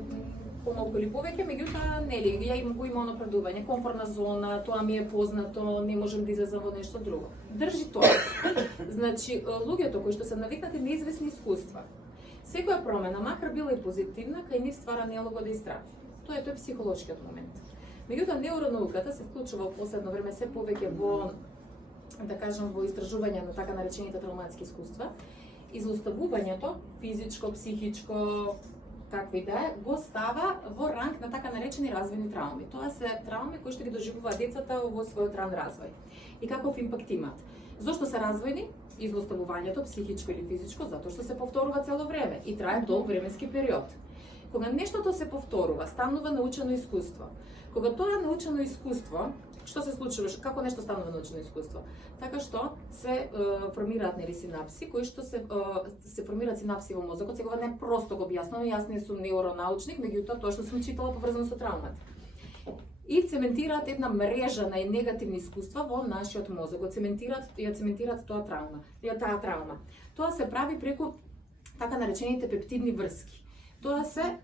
помалку или повеќе, меѓутоа нели, ја го има оно предување, комфортна зона, тоа ми е познато, не можем да излезам во нешто друго. Држи тоа. Значи, луѓето кои што се навикнати на известни искуства, секоја промена, макар била и позитивна, кај нив ствара нелогода и страх. Тоа е психолошкиот момент. Меѓутоа, невронауката се вклучува во последно време се повеќе во, да кажам, во истражување на така наречените травматски искуства. И злоставувањето, физичко, психичко, какво и да е, го става во ранг на така наречени развојни травми. Тоа се травми кои што ги доживуваат децата во својот ран развој. И каков импакт имаат? Зошто се развојни? И злоставувањето, психичко или физичко, затоа што се повторува цело време и трае долг временски период. Кога нештото се повторува, станува научено искуство. Кога тоа научено искуство, што се случува, како нешто станува научено искуство? Така што се формираат нели синапси, кои што се формираат синапси во мозокот. Сега не просто го објаснувам, јас не сум невронаучник, меѓутоа тоа што сум читала поврзано со травмата. И цементираат една мрежа на негативни искуства во нашиот мозок, ја цементираат таа травма. Тоа се прави преку така наречените пептидни врски. Тоа се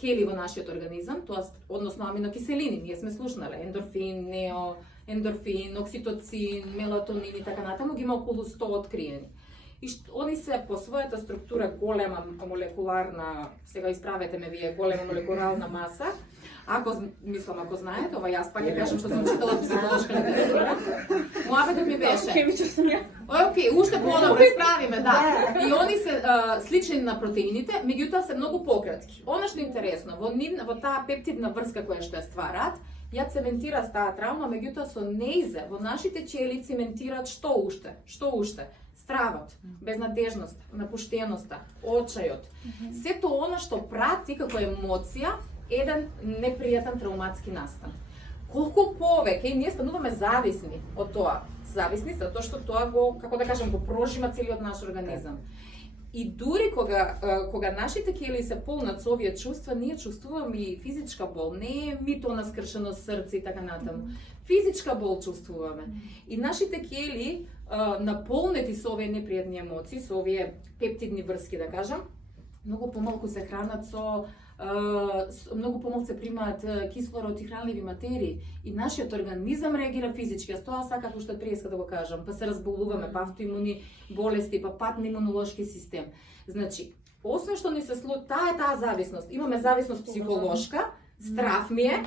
кели во нашиот организам, односно аминокиселини, ние сме слушнале, ендорфин, неоендорфин, окситоцин, мелатонин и така натаму, ги има околу 100 откриени. И они се по својата структура голема молекуларна, сега исправете ме вие, голема молекуларна маса. Ако знаете, ова јас пак ќе кажам што сум читала психолошка литература. Муабетот ми беше. Хемичар сум ја. Океј, уште подобро, исправиме, да. И они се слични на протеините, меѓутоа се многу пократки. Она што е интересно, во таа пептидна врска која што ја стварат, ја цементира таа травма, меѓутоа со неизе во нашите ćelии цементираат што уште? Стравот, безнадежност, напуштеноста, очајот. Сето она што прати како емоција еден непријатен травматски настан. Колку повеќе ние стануваме зависни од тоа. Зависни затоа што тоа го, како да кажам, го прожима целиот наш организам. И дури кога нашите ćelии се полнат со овие чувства, ние чувствуваме и физичка бол, не е мито на скршено срце и така натаму. Физичка бол чувствуваме. И нашите ćelии наполнети со овие непријатни емоции, со овие пептидни врски, да кажам, многу помалку се хранат многу помалку се примаат кислород и хранливи материи и нашиот организам реагира физички. Јас тоа сакав уште преска да го кажам, па се разболуваме, па автоимуни болести, па пат на имунолошки систем. Значи, освен што ни се таа зависност, имаме зависност психолошка, страв ми е,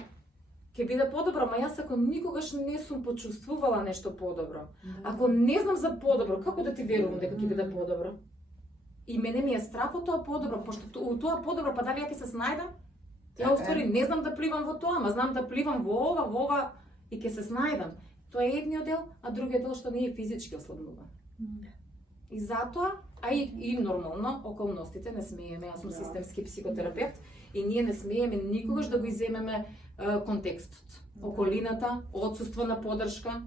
ќе биде подобро, ма јас ако никогаш не сум почувствувала нешто подобро, ако не знам за подобро, како да ти верувам дека ќе биде подобро? И мене ми е страх од тоа подобро, пошто у тоа подобро, па дали ја ќе се снајдам? Ја уствари не знам да пливам во тоа, ма знам да пливам во ова и ќе се снајдам. Тоа е едниот дел, а другиот дел што ние физички ослабнува. И затоа, и нормално, околностите не смееме, јас сум системски психотерапевт, и ние не смееме никогаш да го иземеме контекстот. Околината, отсуство на подршка.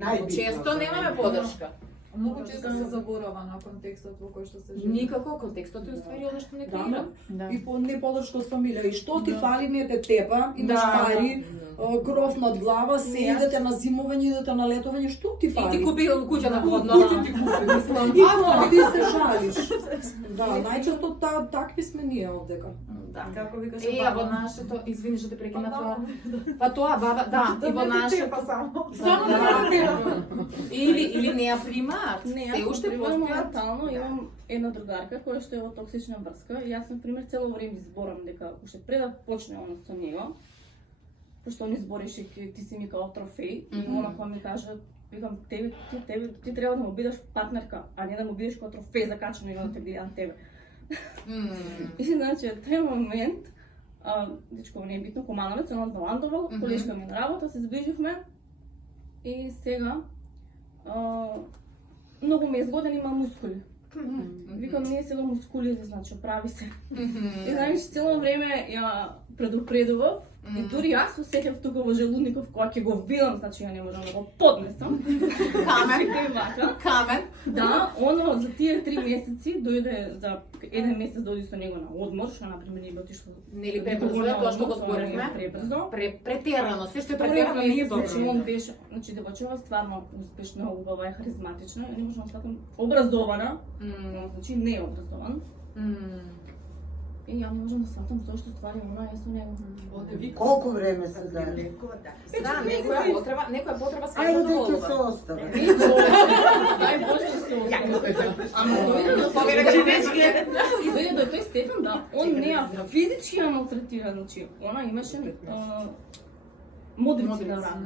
Многу често немаме подршка. Многу често се заборава на контекстот во кој што се живее. Никако, контекстот е уствари оно што не креира. И по неподршка од фамилија. И што ти фали, не те тепа, имаш пари, кров над глава, се идете на зимовање, идете на летовање, што ти фали? И ти купи куќа на водно. Куќа ти купи, мислам. И ти се жалиш. Да, најчесто такви сме ние овдека. Да. Како викаш баба? Во нашето, извини што те прекинав тоа. Па тоа баба, да, и во нашето. Само да или не ја примаат. Не, јас уште моментално имам една другарка која што е во токсична врска и јас на пример цело време зборам дека уште пред да почне она со него, пошто он избореше ти си ми као трофеј и она кога ми кажа, викам ти треба да му бидеш партнерка, а не да му бидеш као трофеј закачено и да те гледа на тебе. И значи од тој момент, дечко не е битно, командамец, он од Ландово, колешка ми на работа, се зближивме и сега многу ми е згоден, има мускули. Викам, не е сега мускули, значи, прави се. И знаеш, цело време ја предупредував, и дури јас усеќав тука во желудников, кога ќе го видам, значи ја не можам да го поднесам. Камен. Да, оно за тие 3 месеци дојде за 1 месец дојде со него на одмор, што на пример не би отишло. Нели пребрзо, тоа што го зборевме? Пребрзо. Претерано, се што е Тоа претерано не е е добро. зашо он беше, значи девојчева стварно успешна, убава и харизматична, не можам да сватам образована, значи не е образован. И ја не можам да сватам зашто ствари она е со него. Колку време се даде? Да, некоја потреба се Ајде дека се задоволува. остава. Дај Боже да се остави. Ама дојде до и дојде до тој степен да он не ја физички ја малтретира, значи она имаше модрици на рак.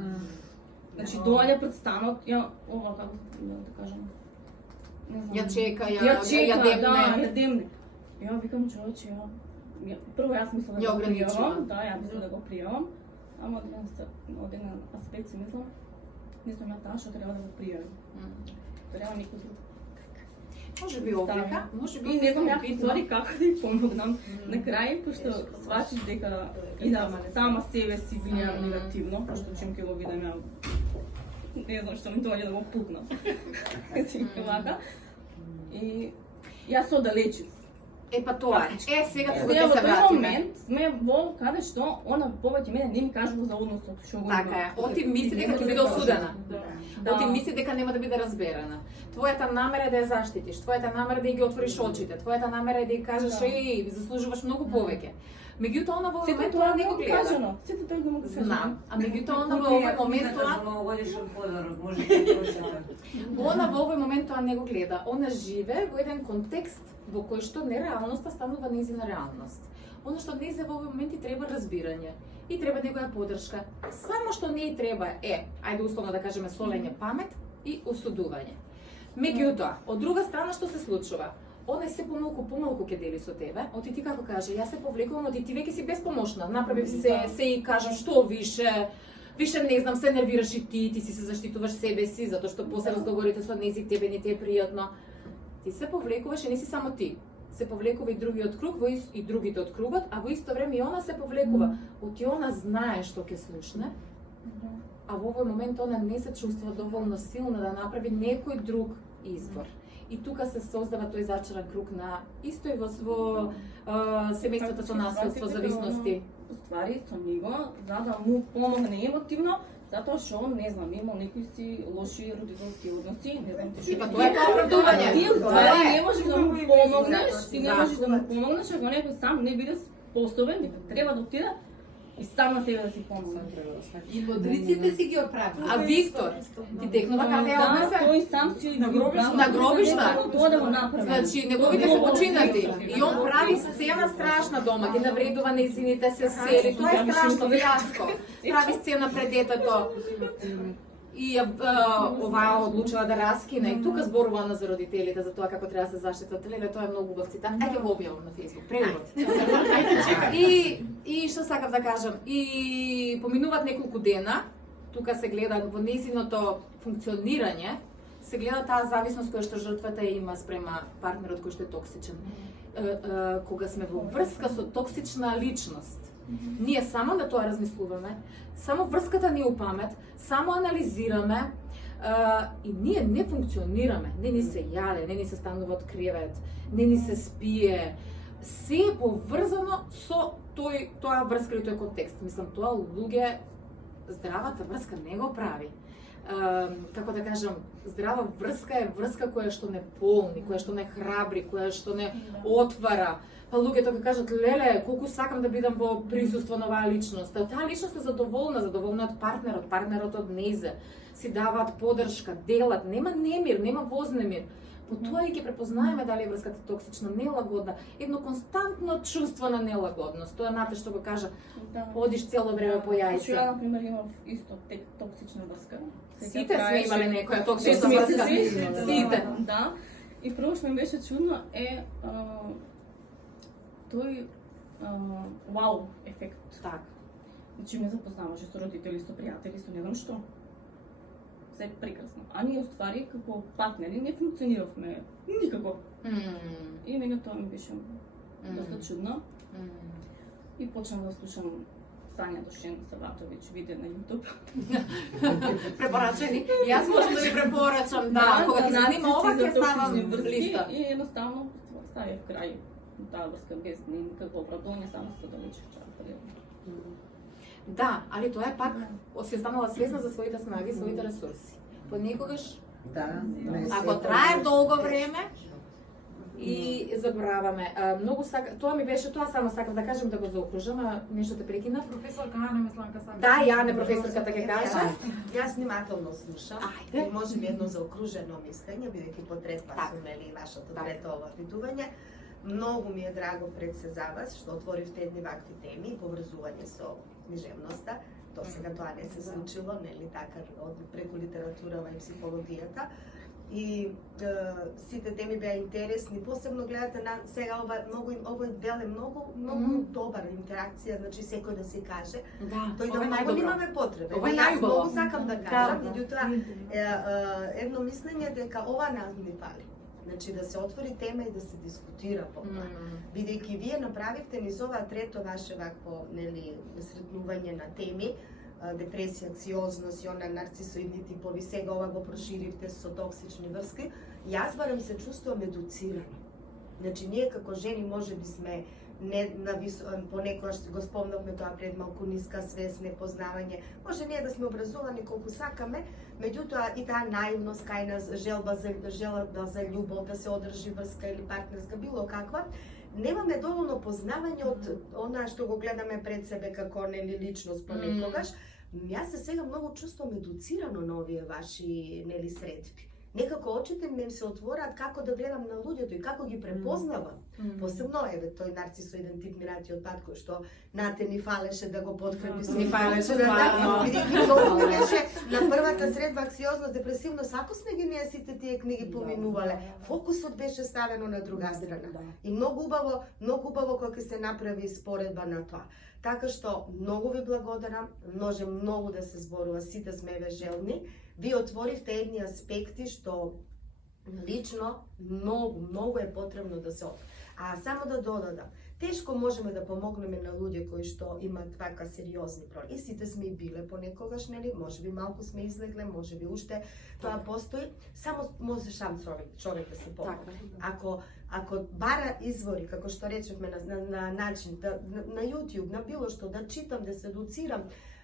Значи доаѓа пред станот, ја ова како да кажам. Не знам. Ја чека, Ја чека, да, демне. ја демне. Ја викам човече, прво јас мислам да Ја го ограничува. пријавам, да, ја мислам да го пријавам, ама од еден аспект си мислам, не сум ја таа што треба да го пријавам. Треба некој друг. Може би овдека, може би И не знам ја битно. ствари како да ја помогнам на крај, пошто сватиш дека и да сама себе си влијам негативно, пошто чим ќе го видам ја не знам што ми доаѓа да го пукнам. Си вака. И јас се оддалечив. Па тоа е. Сега тука Сега ќе во се тој вратиме. момент сме во каде што она повеќе мене не ми кажува за односот што го Така е. Оти мисли дека ќе биде осудена. Оти мисли дека нема да биде разберана. Твојата намера е да ја заштитиш, твојата намера е да ја ги отвориш очите, твојата намера е да ја кажеш еј, заслужуваш многу повеќе. Меѓутоа она во Сето момент тоа не го го гледа. кажано. Сето тоа го кажано. Знам, а меѓутоа она во овој момент тоа Новогодишен подарок, може да просите. Она во овој момент тоа не го гледа. Она живе во еден контекст во кој што нереалноста станува нејзина реалност. Она што нејзе во овој момент и треба разбирање и треба некоја поддршка. Само што не и треба е, ајде условно да кажеме, солење памет и осудување. Меѓутоа, од друга страна што се случува? Она се помалку ќе дели со тебе, оти ти како каже, јас се повлекувам, оти ти веќе си безпомошна, направив се и кажам што више не знам, се нервираш и ти си се заштитуваш себе си, затоа што после разговорите со нејзи тебе не ти е пријатно. Ти се повлекуваш и не си само ти. Се повлекува и другиот круг, и другите од кругот, а во исто време и она се повлекува. Оти она знае што ќе слушне, а во овој момент она не се чувствува доволно силна да направи некој друг избор. И тука се создава тој зачаран круг на исто и во семејството со наследство, зависности. Ствари со него за да му помогне емотивно, затоа што не знам, имал некои си лоши родителски односи, не знам ти што. И па тоа е тоа оправдување. Ти ствари не можеш да му помогнеш, ти не Да. можеш да му помогнеш ако некој сам не биде способен, дека треба да отиде и сам на себе да си помогне. И модриците си ги оправи. А Виктор, ти текнува каде ја Да, однесе? тој сам си На гробишта? Тоа да го направи. Значи, неговите се починати. И он прави сцена страшна дома, ги навредува нејзините се сели. Тоа е страшно, фиаско. Прави сцена пред детето. И оваа одлучила да раскине. И тука зборува за родителите, за тоа како треба да се заштитат. Леле, тоа е многу убав цитат. Ајде го објавам на Facebook. Преубав. И што сакав да кажам, и поминуваат неколку дена, тука се гледа во нејзиното функционирање, се гледа таа зависност која што жртвата има спрема партнерот кој што е токсичен. Кога сме во врска со токсична личност, ние само на тоа размислуваме, само врската ни у памет, само анализираме и ние не функционираме, не ни се јаде, не ни се станува од кревет, не ни се спие. Се е поврзано со тоа врска или тој контекст. Мислам, тоа луѓе, здравата врска не го прави. Како да кажам, здрава врска е врска која што не полни, која што не храбри, која што не отвара. Па луѓето ќе кажат, леле, колку сакам да бидам во присуство на оваа личност. Таа личност е задоволна од партнерот од нејзе. Си даваат поддршка, делат, нема немир, нема вознемир. По тоа и ќе препознаеме дали е врската токсична, нелагодна, едно константно чувство на нелагодност. Тоа нате што го кажа, одиш цело време по Ја, јајца. например, имав исто токсична врска. Сите сме имале некоја токсична врска. Сите. Да. И прво што ми беше чудно е тој вау ефект. Така. Значи ме запознаваше со родители, со пријатели, со не знам што. се прекрасно. А ние уствари како партнери не функциониравме никако. И мене тоа ми беше доста чудно. И почнав да слушам Сања Душен Саватович видео на YouTube. Препорачени. Јас можам да ви препорачам, да, кога ти се снима ова, ќе ставам листа. И едноставно ставив крај таа врска без никакво оправдание, само се долечив чак. Да, али тоа е пак се станала свесна за своите снаги, своите ресурси. Понекогаш, Да, ако трае долго време, и забраваме. Многу тоа ми беше тоа, само сакав да кажам, да го заокружам, а нешто те прекинав. Професорка Ана Мисланка сака. Да, Јане професорката ќе каже. Јас внимателно слушам. Ајде. И може би едно заокружено мислење, бидејќи потресна Так. сум нели вашето трето ова видување. Многу ми е драго пред се за вас што отворивте едни вакви теми, поврзување со книжевноста. До сега тоа не се случило, нели така, преку литературава и психологијата. И сите теми беа интересни, посебно гледате на сега овој дел е многу добар интеракција, значи секој да си каже. Да, Тој ова да е многу најдобро. немаме потреба. Ова е Јас најубаво. многу сакам да кажам, Да. меѓутоа едно мислење дека ова нас ни фали. Значи да се отвори тема и да се дискутира по тоа. Бидејќи вие направивте низ ова трето ваше вакво нели сретнување на теми, депресија, анксиозност и она нарцисоидни типови, сега ова го проширивте со токсични врски, јас барем се чувствувам едуцирано. Значи ние како жени може би сме не на понекогаш го спомнавме тоа пред малку ниска свест, непознавање. Може ние да сме образовани колку сакаме, меѓутоа и таа наивност кај нас, желба за љубов, да се одржи врска или партнерска, било каква, немаме доволно познавање од она што го гледаме пред себе како нели личност понекогаш. Јас се сега многу чувствувам едуцирано на овие ваши нели средби. Некако очите ми се отвораат како да гледам на луѓето и како ги препознавам. Посебно еве тој нарцисоиден тип Миратиот пат кој што Нате ни фалеше да го подкрепи со Ни фалеше, стварно. стварно. Многу беше на првата средба анксиозност, депресивно, сако сме ги ние сите тие книги поминувале. Фокусот беше ставено на друга страна. И многу убаво кога ќе се направи споредба на тоа. Така што многу ви благодарам, може многу да се зборува, сите сме еве желни. Ви отворивте едни аспекти што лично многу е потребно да се отвори. А само да додадам, тешко можеме да помогнеме на луѓе кои што имаат така сериозни проблеми. И сите сме и биле понекогаш, нели? Можеби малку сме излегле, можеби уште тоа постои. Само може сам човек да се помогне. Ако бара извори, како што речевме на начин, на YouTube, на било што, да читам, да се едуцирам,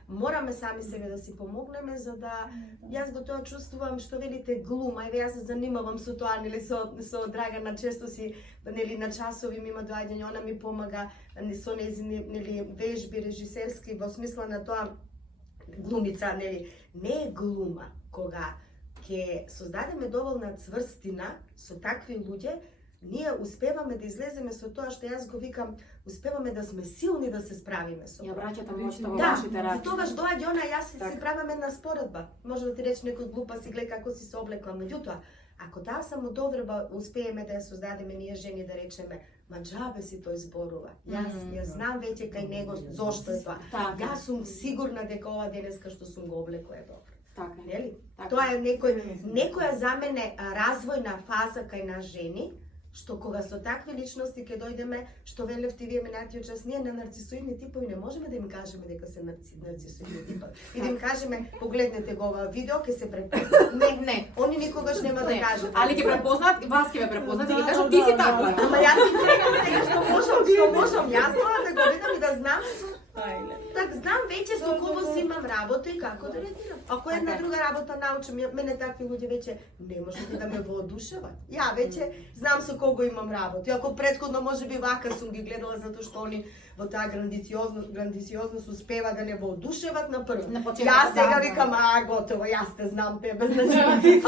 мораме сами себе да си помогнеме, за да јас го тоа чувствувам што велите глума. Еве јас се занимавам со тоа, нели со Драгана, често си нели на часови ми има доаѓање, она ми помага со нејзини нели вежби режисерски во смисла на тоа глумица, нели не е глума кога ќе создадеме доволна цврстина со такви луѓе. Ние успеваме да излеземе со тоа што јас го викам, успеваме да сме силни да се справиме со Ја тоа. враќате моќта во Да, вашите раце. тогаш доаѓа она, јас си Така. правам една споредба. Може да ти рече некој глупа си гледа како си се облекла, меѓутоа, ако таа самодовреба успееме да ја создадеме ние жени, да речеме, ма џабе си тој зборува. Ја знам веќе кај него зошто е тоа. Така. Јас сум сигурна дека ова денеска што сум го облекла е добро. Така. Нели? Така. Тоа е некоја за мене развојна фаза кај нас жени, што кога со такви личности ќе дојдеме, што велевте вие минатиот час, ние на нарцисоидни типови не можеме да им кажеме дека се нарцисоидни типови. И да им кажеме, погледнете го ова видео, ќе се препознаат. Не, они никогаш нема да кажат. Али ги препознаат, вас ќе ве препознаат и ќе кажат ти си таква. Ама јас си сега што можам јас тоа да го видам и да знам. Так знам веќе со кого си имам работа и како да реагирам. Ако една друга работа научам, мене такви луѓе веќе не може да ме воодушеват. Ја веќе знам со кого имам работа. И ако претходно можеби вака сум ги гледала затоа што они во таа грандициозност успева да не воодушеват на прво. Јас сега викам, готово, јас те знам тебе. Значи,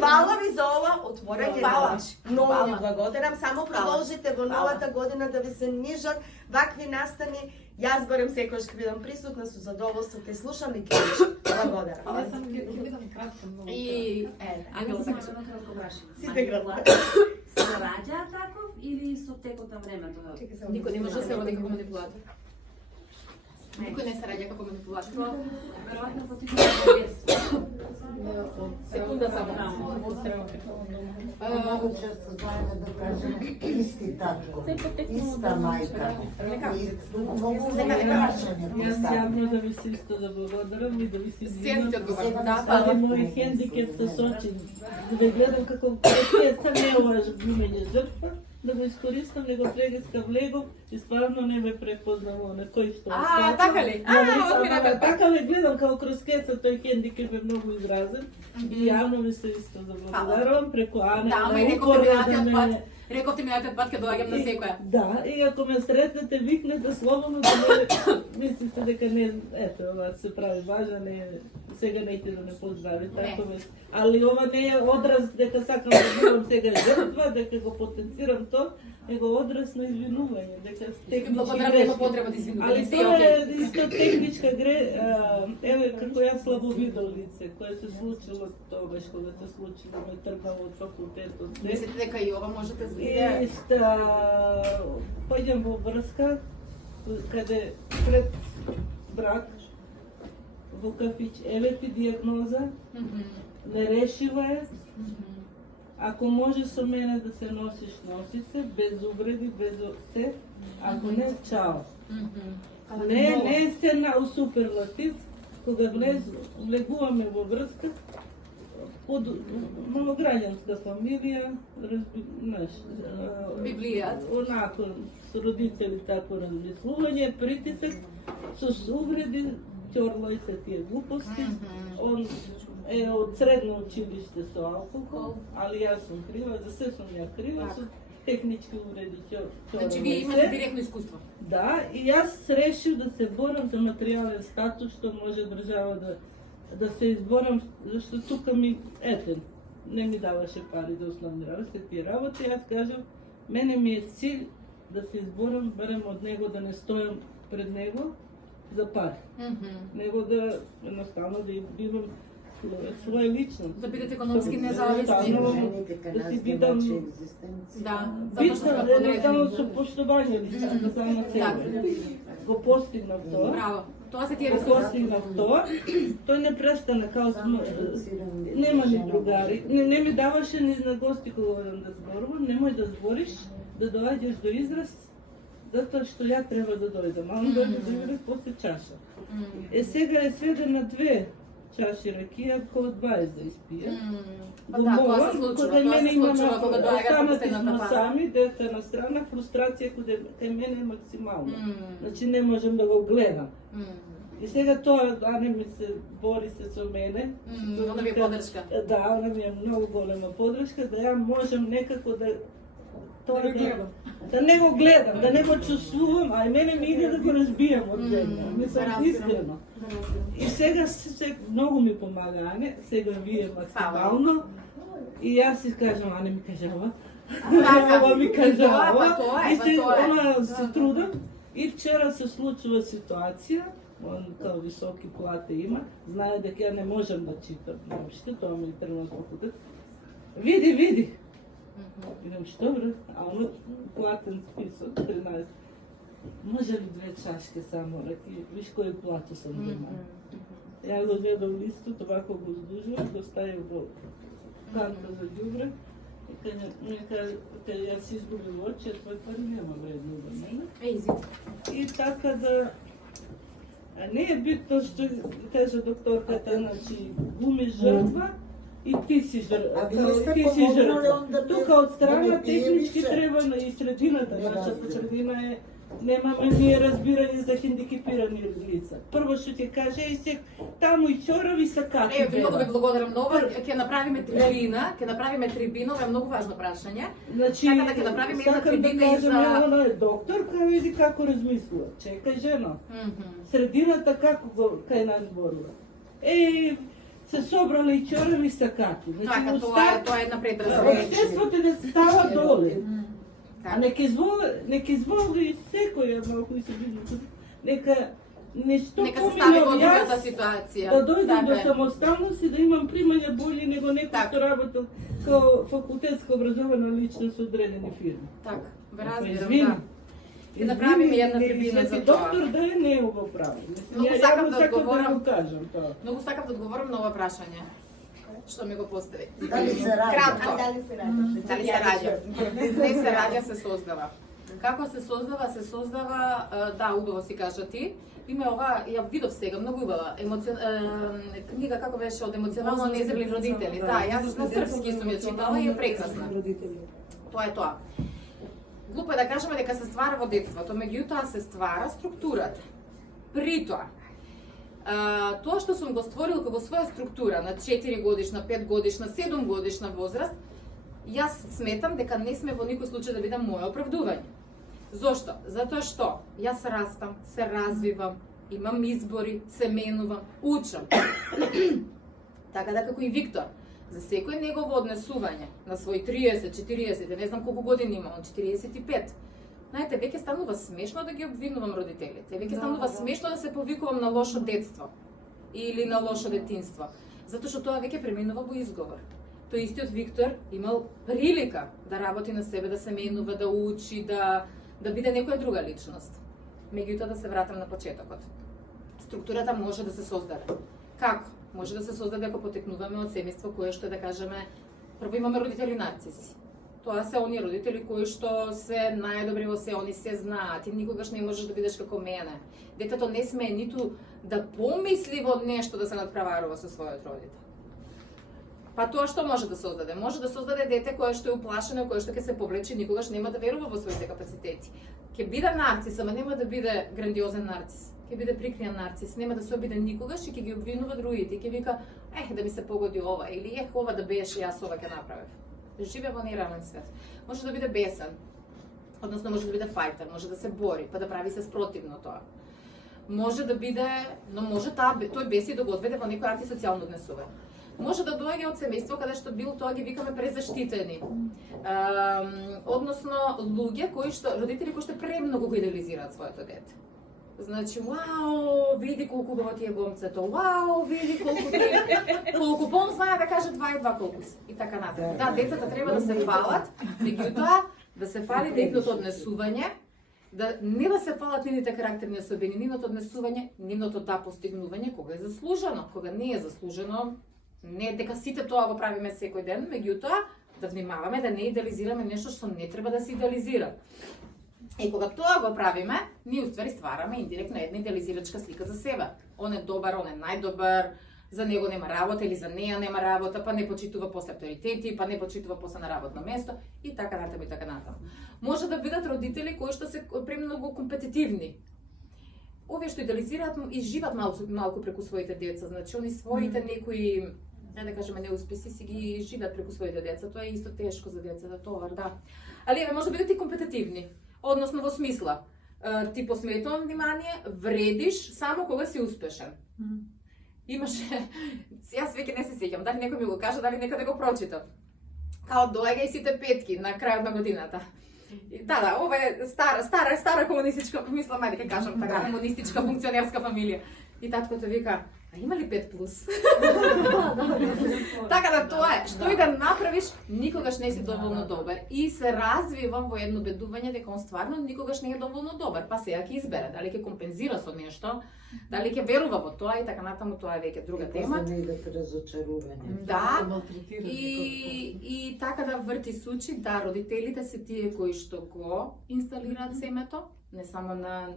фала ви за ова отворање на очи. Многу ви благодарам. Само продолжите во новата година да ви се нижат вакви настани. Јас барем секојаш ќе бидам присутна со задоволство, те слушам и ќе благодарам. Не само ќе бидам кратка многу. И Ангел се Сите града. Се раѓа таков или со текот на времето? Никој не може да се роди како манипулатор. Никој не се раѓа како манипулатор. Веројатно потикнува во детство. Секунда само. Много често знаеме да кажеме исти татко, иста мајка. И многу прашање Јас постави. јавно да ви се исто да благодарам и да ви се извинам. Седите одговор. Да, Але па. мој хендикеп се сочи да ве гледам како пресеца не ова глумење жртва, да го искористам, него прегеска влегов и стварно не ме препознало на кој што. Така ли? Одмина пред пак. Така ве гледам како кроз кеца, тој хендикеп е многу изразен и јавно ви се исто да благодарам преку Ане. Да, ама и рековте минатиот пат. Рековте минатиот пат ке доаѓам на секоја. Да, и ако ме сретнете, викнете слободно да ме мислите дека не, ето, ова се прави важа, не, сега неќе да не поздравите, ако ме... Али ова не е одраз дека сакам да бидам сега жртва, дека го потенцирам то, него одраз на извинување, дека Дека благодарам, нема потреба да извинувам. Али тоа е исто техничка еве како јас слабовидо лице, кое се случило тогаш кога се случило, ме тргнало од факултетот. Мислите дека и ова можете И злиде? појдем во врска, каде пред брак, во кафич, еве ти диагноза, нерешива е. Ако може со мене да се носиш, носи се, без увреди, без се, ако не, чао. Не е се на суперлатив, кога влегуваме во врска, од малограѓанска фамилија, знаеш, Библијат. онако, со родители тако размислување, притисок, со увреди, ќорлој се тие глупости, он е од средно училиште со алкохол, али јас сум крива, за се сум ја крива, со технички увреди Значи вие имате директно искуство. Да, и јас решив да се борам за материјален статус, што може држава да се изборам, зашто тука ми, ете, не ми даваше пари за основни работи, тие работи, јас кажам, мене ми е цил да се изборам, барем од него да не стојам пред него за пари. Него да, едноставно, да имам своја личност. Да бидете економски независни. Да си бидам Да, битна, едноставно со поштување лицата само себе. Го постигнав тоа. Браво. Тоа се тие Го ресурси. постигнав тоа. Тој не престана као нема ни другари. Не ми даваше ни на гости кога да зборувам, немој да збориш, да доаѓаш до израз, затоа што ја треба да дојдам. А он дојде да игра после чаша. Сега е сведен на 2 чаши ракија, кога 20 да испија. Па да, тоа се случува, кога доаѓате останати последната сме фаза. сами, дете на страна, фрустрација кај мене е максимална. Значи не можам да го гледам. И сега тоа, Ане ми се бори се со мене. Она ви е подршка. Да, она ми е многу голема подршка, да ја можам некако да тоа да не го гледам, да не го чувствувам, а и мене ми иде да го разбијам од земја. Мислам, искрено. И сега се многу ми помага Ане, сега вие максимално. И јас си кажам, Ане ми кажава. Ова ми кажава. И се, она се трудам. И вчера се случува ситуација, он као високи плати има, знае дека ја не можам да читам науште, тоа ми тргна од факултет. Види. Видам, што бре? А он платен список, 13. Може ли 2 чашки само раки? Виж кој плато сам дома. Ја го гледам листот, овако го здужувам, го ставим во канта за ѓубре. И кај јас изгубим очи, тој пари нема вредно за мене. И така да... Не е битно што кажа докторката, значи глумиш жртва и ти си жртва. Тука од страна технички треба и средината, нашата средина е немаме ние разбирање за хендикепирани лица. Прво што ќе каже, сек, таму и чорави са каки. Еве, многу ви благодарам многу. Ќе направиме трибина, ова е многу важно прашање. Значи, Така да ќе направиме една трибина и за... Она е докторка, види како размислува. Чекај, жена. Средината како го кај нас зборува. Се собрале и чорави са каки. Така, тоа е една предразсудка. Обштеството не става доле. А нека изволи и секој малку и се види. Нека нешто стави во другата ситуација. Да дојдам до самостојност и да имам примања бољи него некој што работел као факултетско образована личност од одредени фирми. Така, ве разбирам, да. Ќе направиме една трибина за тоа. Доктор да е не го прави. Многу сакам да одговорам. одговорам на ова прашање. Што ми го постави. Дали се раѓа? Кратко. Дали се раѓа? Дали се раѓа? Не се раѓа, се создава. Како се создава? Се создава, да, убаво си кажа ти. Има ова, ја видов сега, многу убава, книга како беше од емоционално незрели родители. Да, јас на српски сум ја читала и е прекрасна. Тоа е тоа. Глупо е да кажеме дека се ствара во детството, меѓутоа се ствара структурата. При тоа, тоа што сум го створил како своја структура на 4 годишна, 5 годишна, 7 годишна возраст, јас сметам дека не сме во никој случај да биде моје оправдување. Зошто? Затоа што јас растам, се развивам, имам избори, се менувам, учам. Така да како и Виктор, за секој негово однесување на своји 30, 40, не знам колку години има, 45. Знаете, веќе станува смешно да ги обвинувам родителите. Веќе станува смешно да се повикувам на лошо детство или на лошо детинство, затоа што тоа веќе преминува во изговор. Тој истиот Виктор имал прилика да работи на себе, да се менува, да учи, да биде некоја друга личност. Меѓутоа да се вратам на почетокот. Структурата може да се создаде. Како? Може да се создаде ако потекнуваме од семејство кое што да кажеме, прво имаме родители нарциси. Тоа се они родители кои што се најдобри во се, они се знаат, ти никогаш не можеш да бидеш како мене. Детето не смее ниту да помисли во нешто да се надпреварува со својот родител. Па тоа што може да создаде? Може да создаде дете кое што е уплашено, кое што ќе се повлече, никогаш нема да верува во своите капацитети. Ќе биде нарцис, ама нема да биде грандиозен нарцис. Ќе биде прикриен нарцис, нема да се обиде никогаш и ќе ги обвинува другите. Ќе вика, да ми се погоди ова, или ова да беше, јас ова ќе направев. Живе во нереален свет. Може да биде бесен, односно може да биде фајтер, може да се бори, па да прави се спротивно тоа. Може да биде, но може тој беси да го одведе во некој антисоцијално однесување. Може да доаѓа од семејство каде што бил тоа ги викаме презаштитени. Односно луѓе кои што родители кои што премногу го идеализираат своето дете. Значи, вау, види колку убаво ти е гомцето, вау, види колку пон знае да каже 2 и 2 колку си. И така натаму. Да, децата треба да се фалат, меѓутоа да се фали нивното однесување, не да се фалат нивните карактерни особини, нивното однесување, нивното постигнување кога е заслужено, кога не е заслужено. Не дека сите тоа го правиме секој ден, меѓутоа да внимаваме да не идеализираме нешто што не треба да се идеализира. И кога тоа го правиме, ние уствари ствараме индиректно една идеализирачка слика за себе. Он е добар, он е најдобар, за него нема работа или за неја нема работа, па не почитува после авторитети, па не почитува после на работно место и така натаму и така натаму. Може да бидат родители кои што се премногу компетитивни. Овие што идеализираат и живат малку преку своите деца, значи они своите некои да кажеме неуспеси си ги живеат преку своите деца, тоа е исто тешко за децата, товар, да. Али еве може да бидат и компетитивни, односно во смисла ти посметувам внимание, вредиш само кога си успешен. Имаше, јас веќе не се сеќам, дали некој ми го кажа, дали некаде го прочитав. Као доаѓа и сите петки на крајот на годината. Да, ова е стара комунистичка, мислам, ајде ќе кажам така, комунистичка функционерска фамилија. И таткото вика, а има ли 5+? Така да тоа е, што и да направиш, никогаш не си доволно добар. И се развивам во едно бедување дека он стварно никогаш не е доволно добар. Па сега ќе избере, дали ќе компензира со нешто, дали ќе верува во тоа и така натаму, тоа е веќе друга тема. И не иде разочарување. Да, и така да врти сучи, да, родителите се тие кои што го инсталираат семето, не само на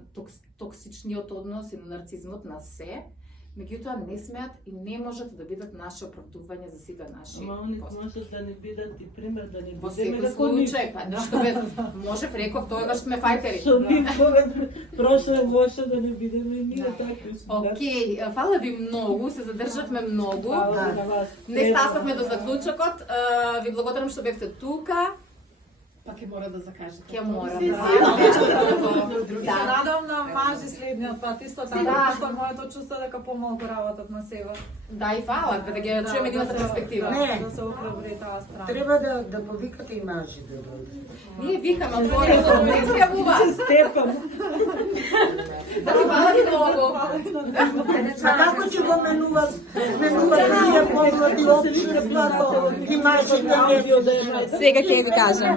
токсичниот однос и на нарцизмот, на се, меѓутоа не смеат и не можат да бидат наше оправдување за сите наши Ама они можат да не бидат и пример, да не во бидеме секој случај, па ништо бе, можев реков, тогаш сме фајтери. Со нив кога прошле лошо да не бидеме ние такви. Океј, фала ви многу, се задржавме многу. Фала на вас. Не стасавме до заклучокот. Ви благодарам што бевте тука. Па ќе мора да закажете. Ќе мора, Да, надам на мажи следниот пат, исто така, што моето чувство дека помалку работат на себе. Да, и фала, да ги чуеме едната перспектива. Да се охрабри таа страна. Треба да повикате и мажи да дојдат. Ние викаме, отворено, не се јавува. Степам. Да ти фала ви многу. А како ќе го менуват тие помлади општества и мажите? Сега ќе ви кажам.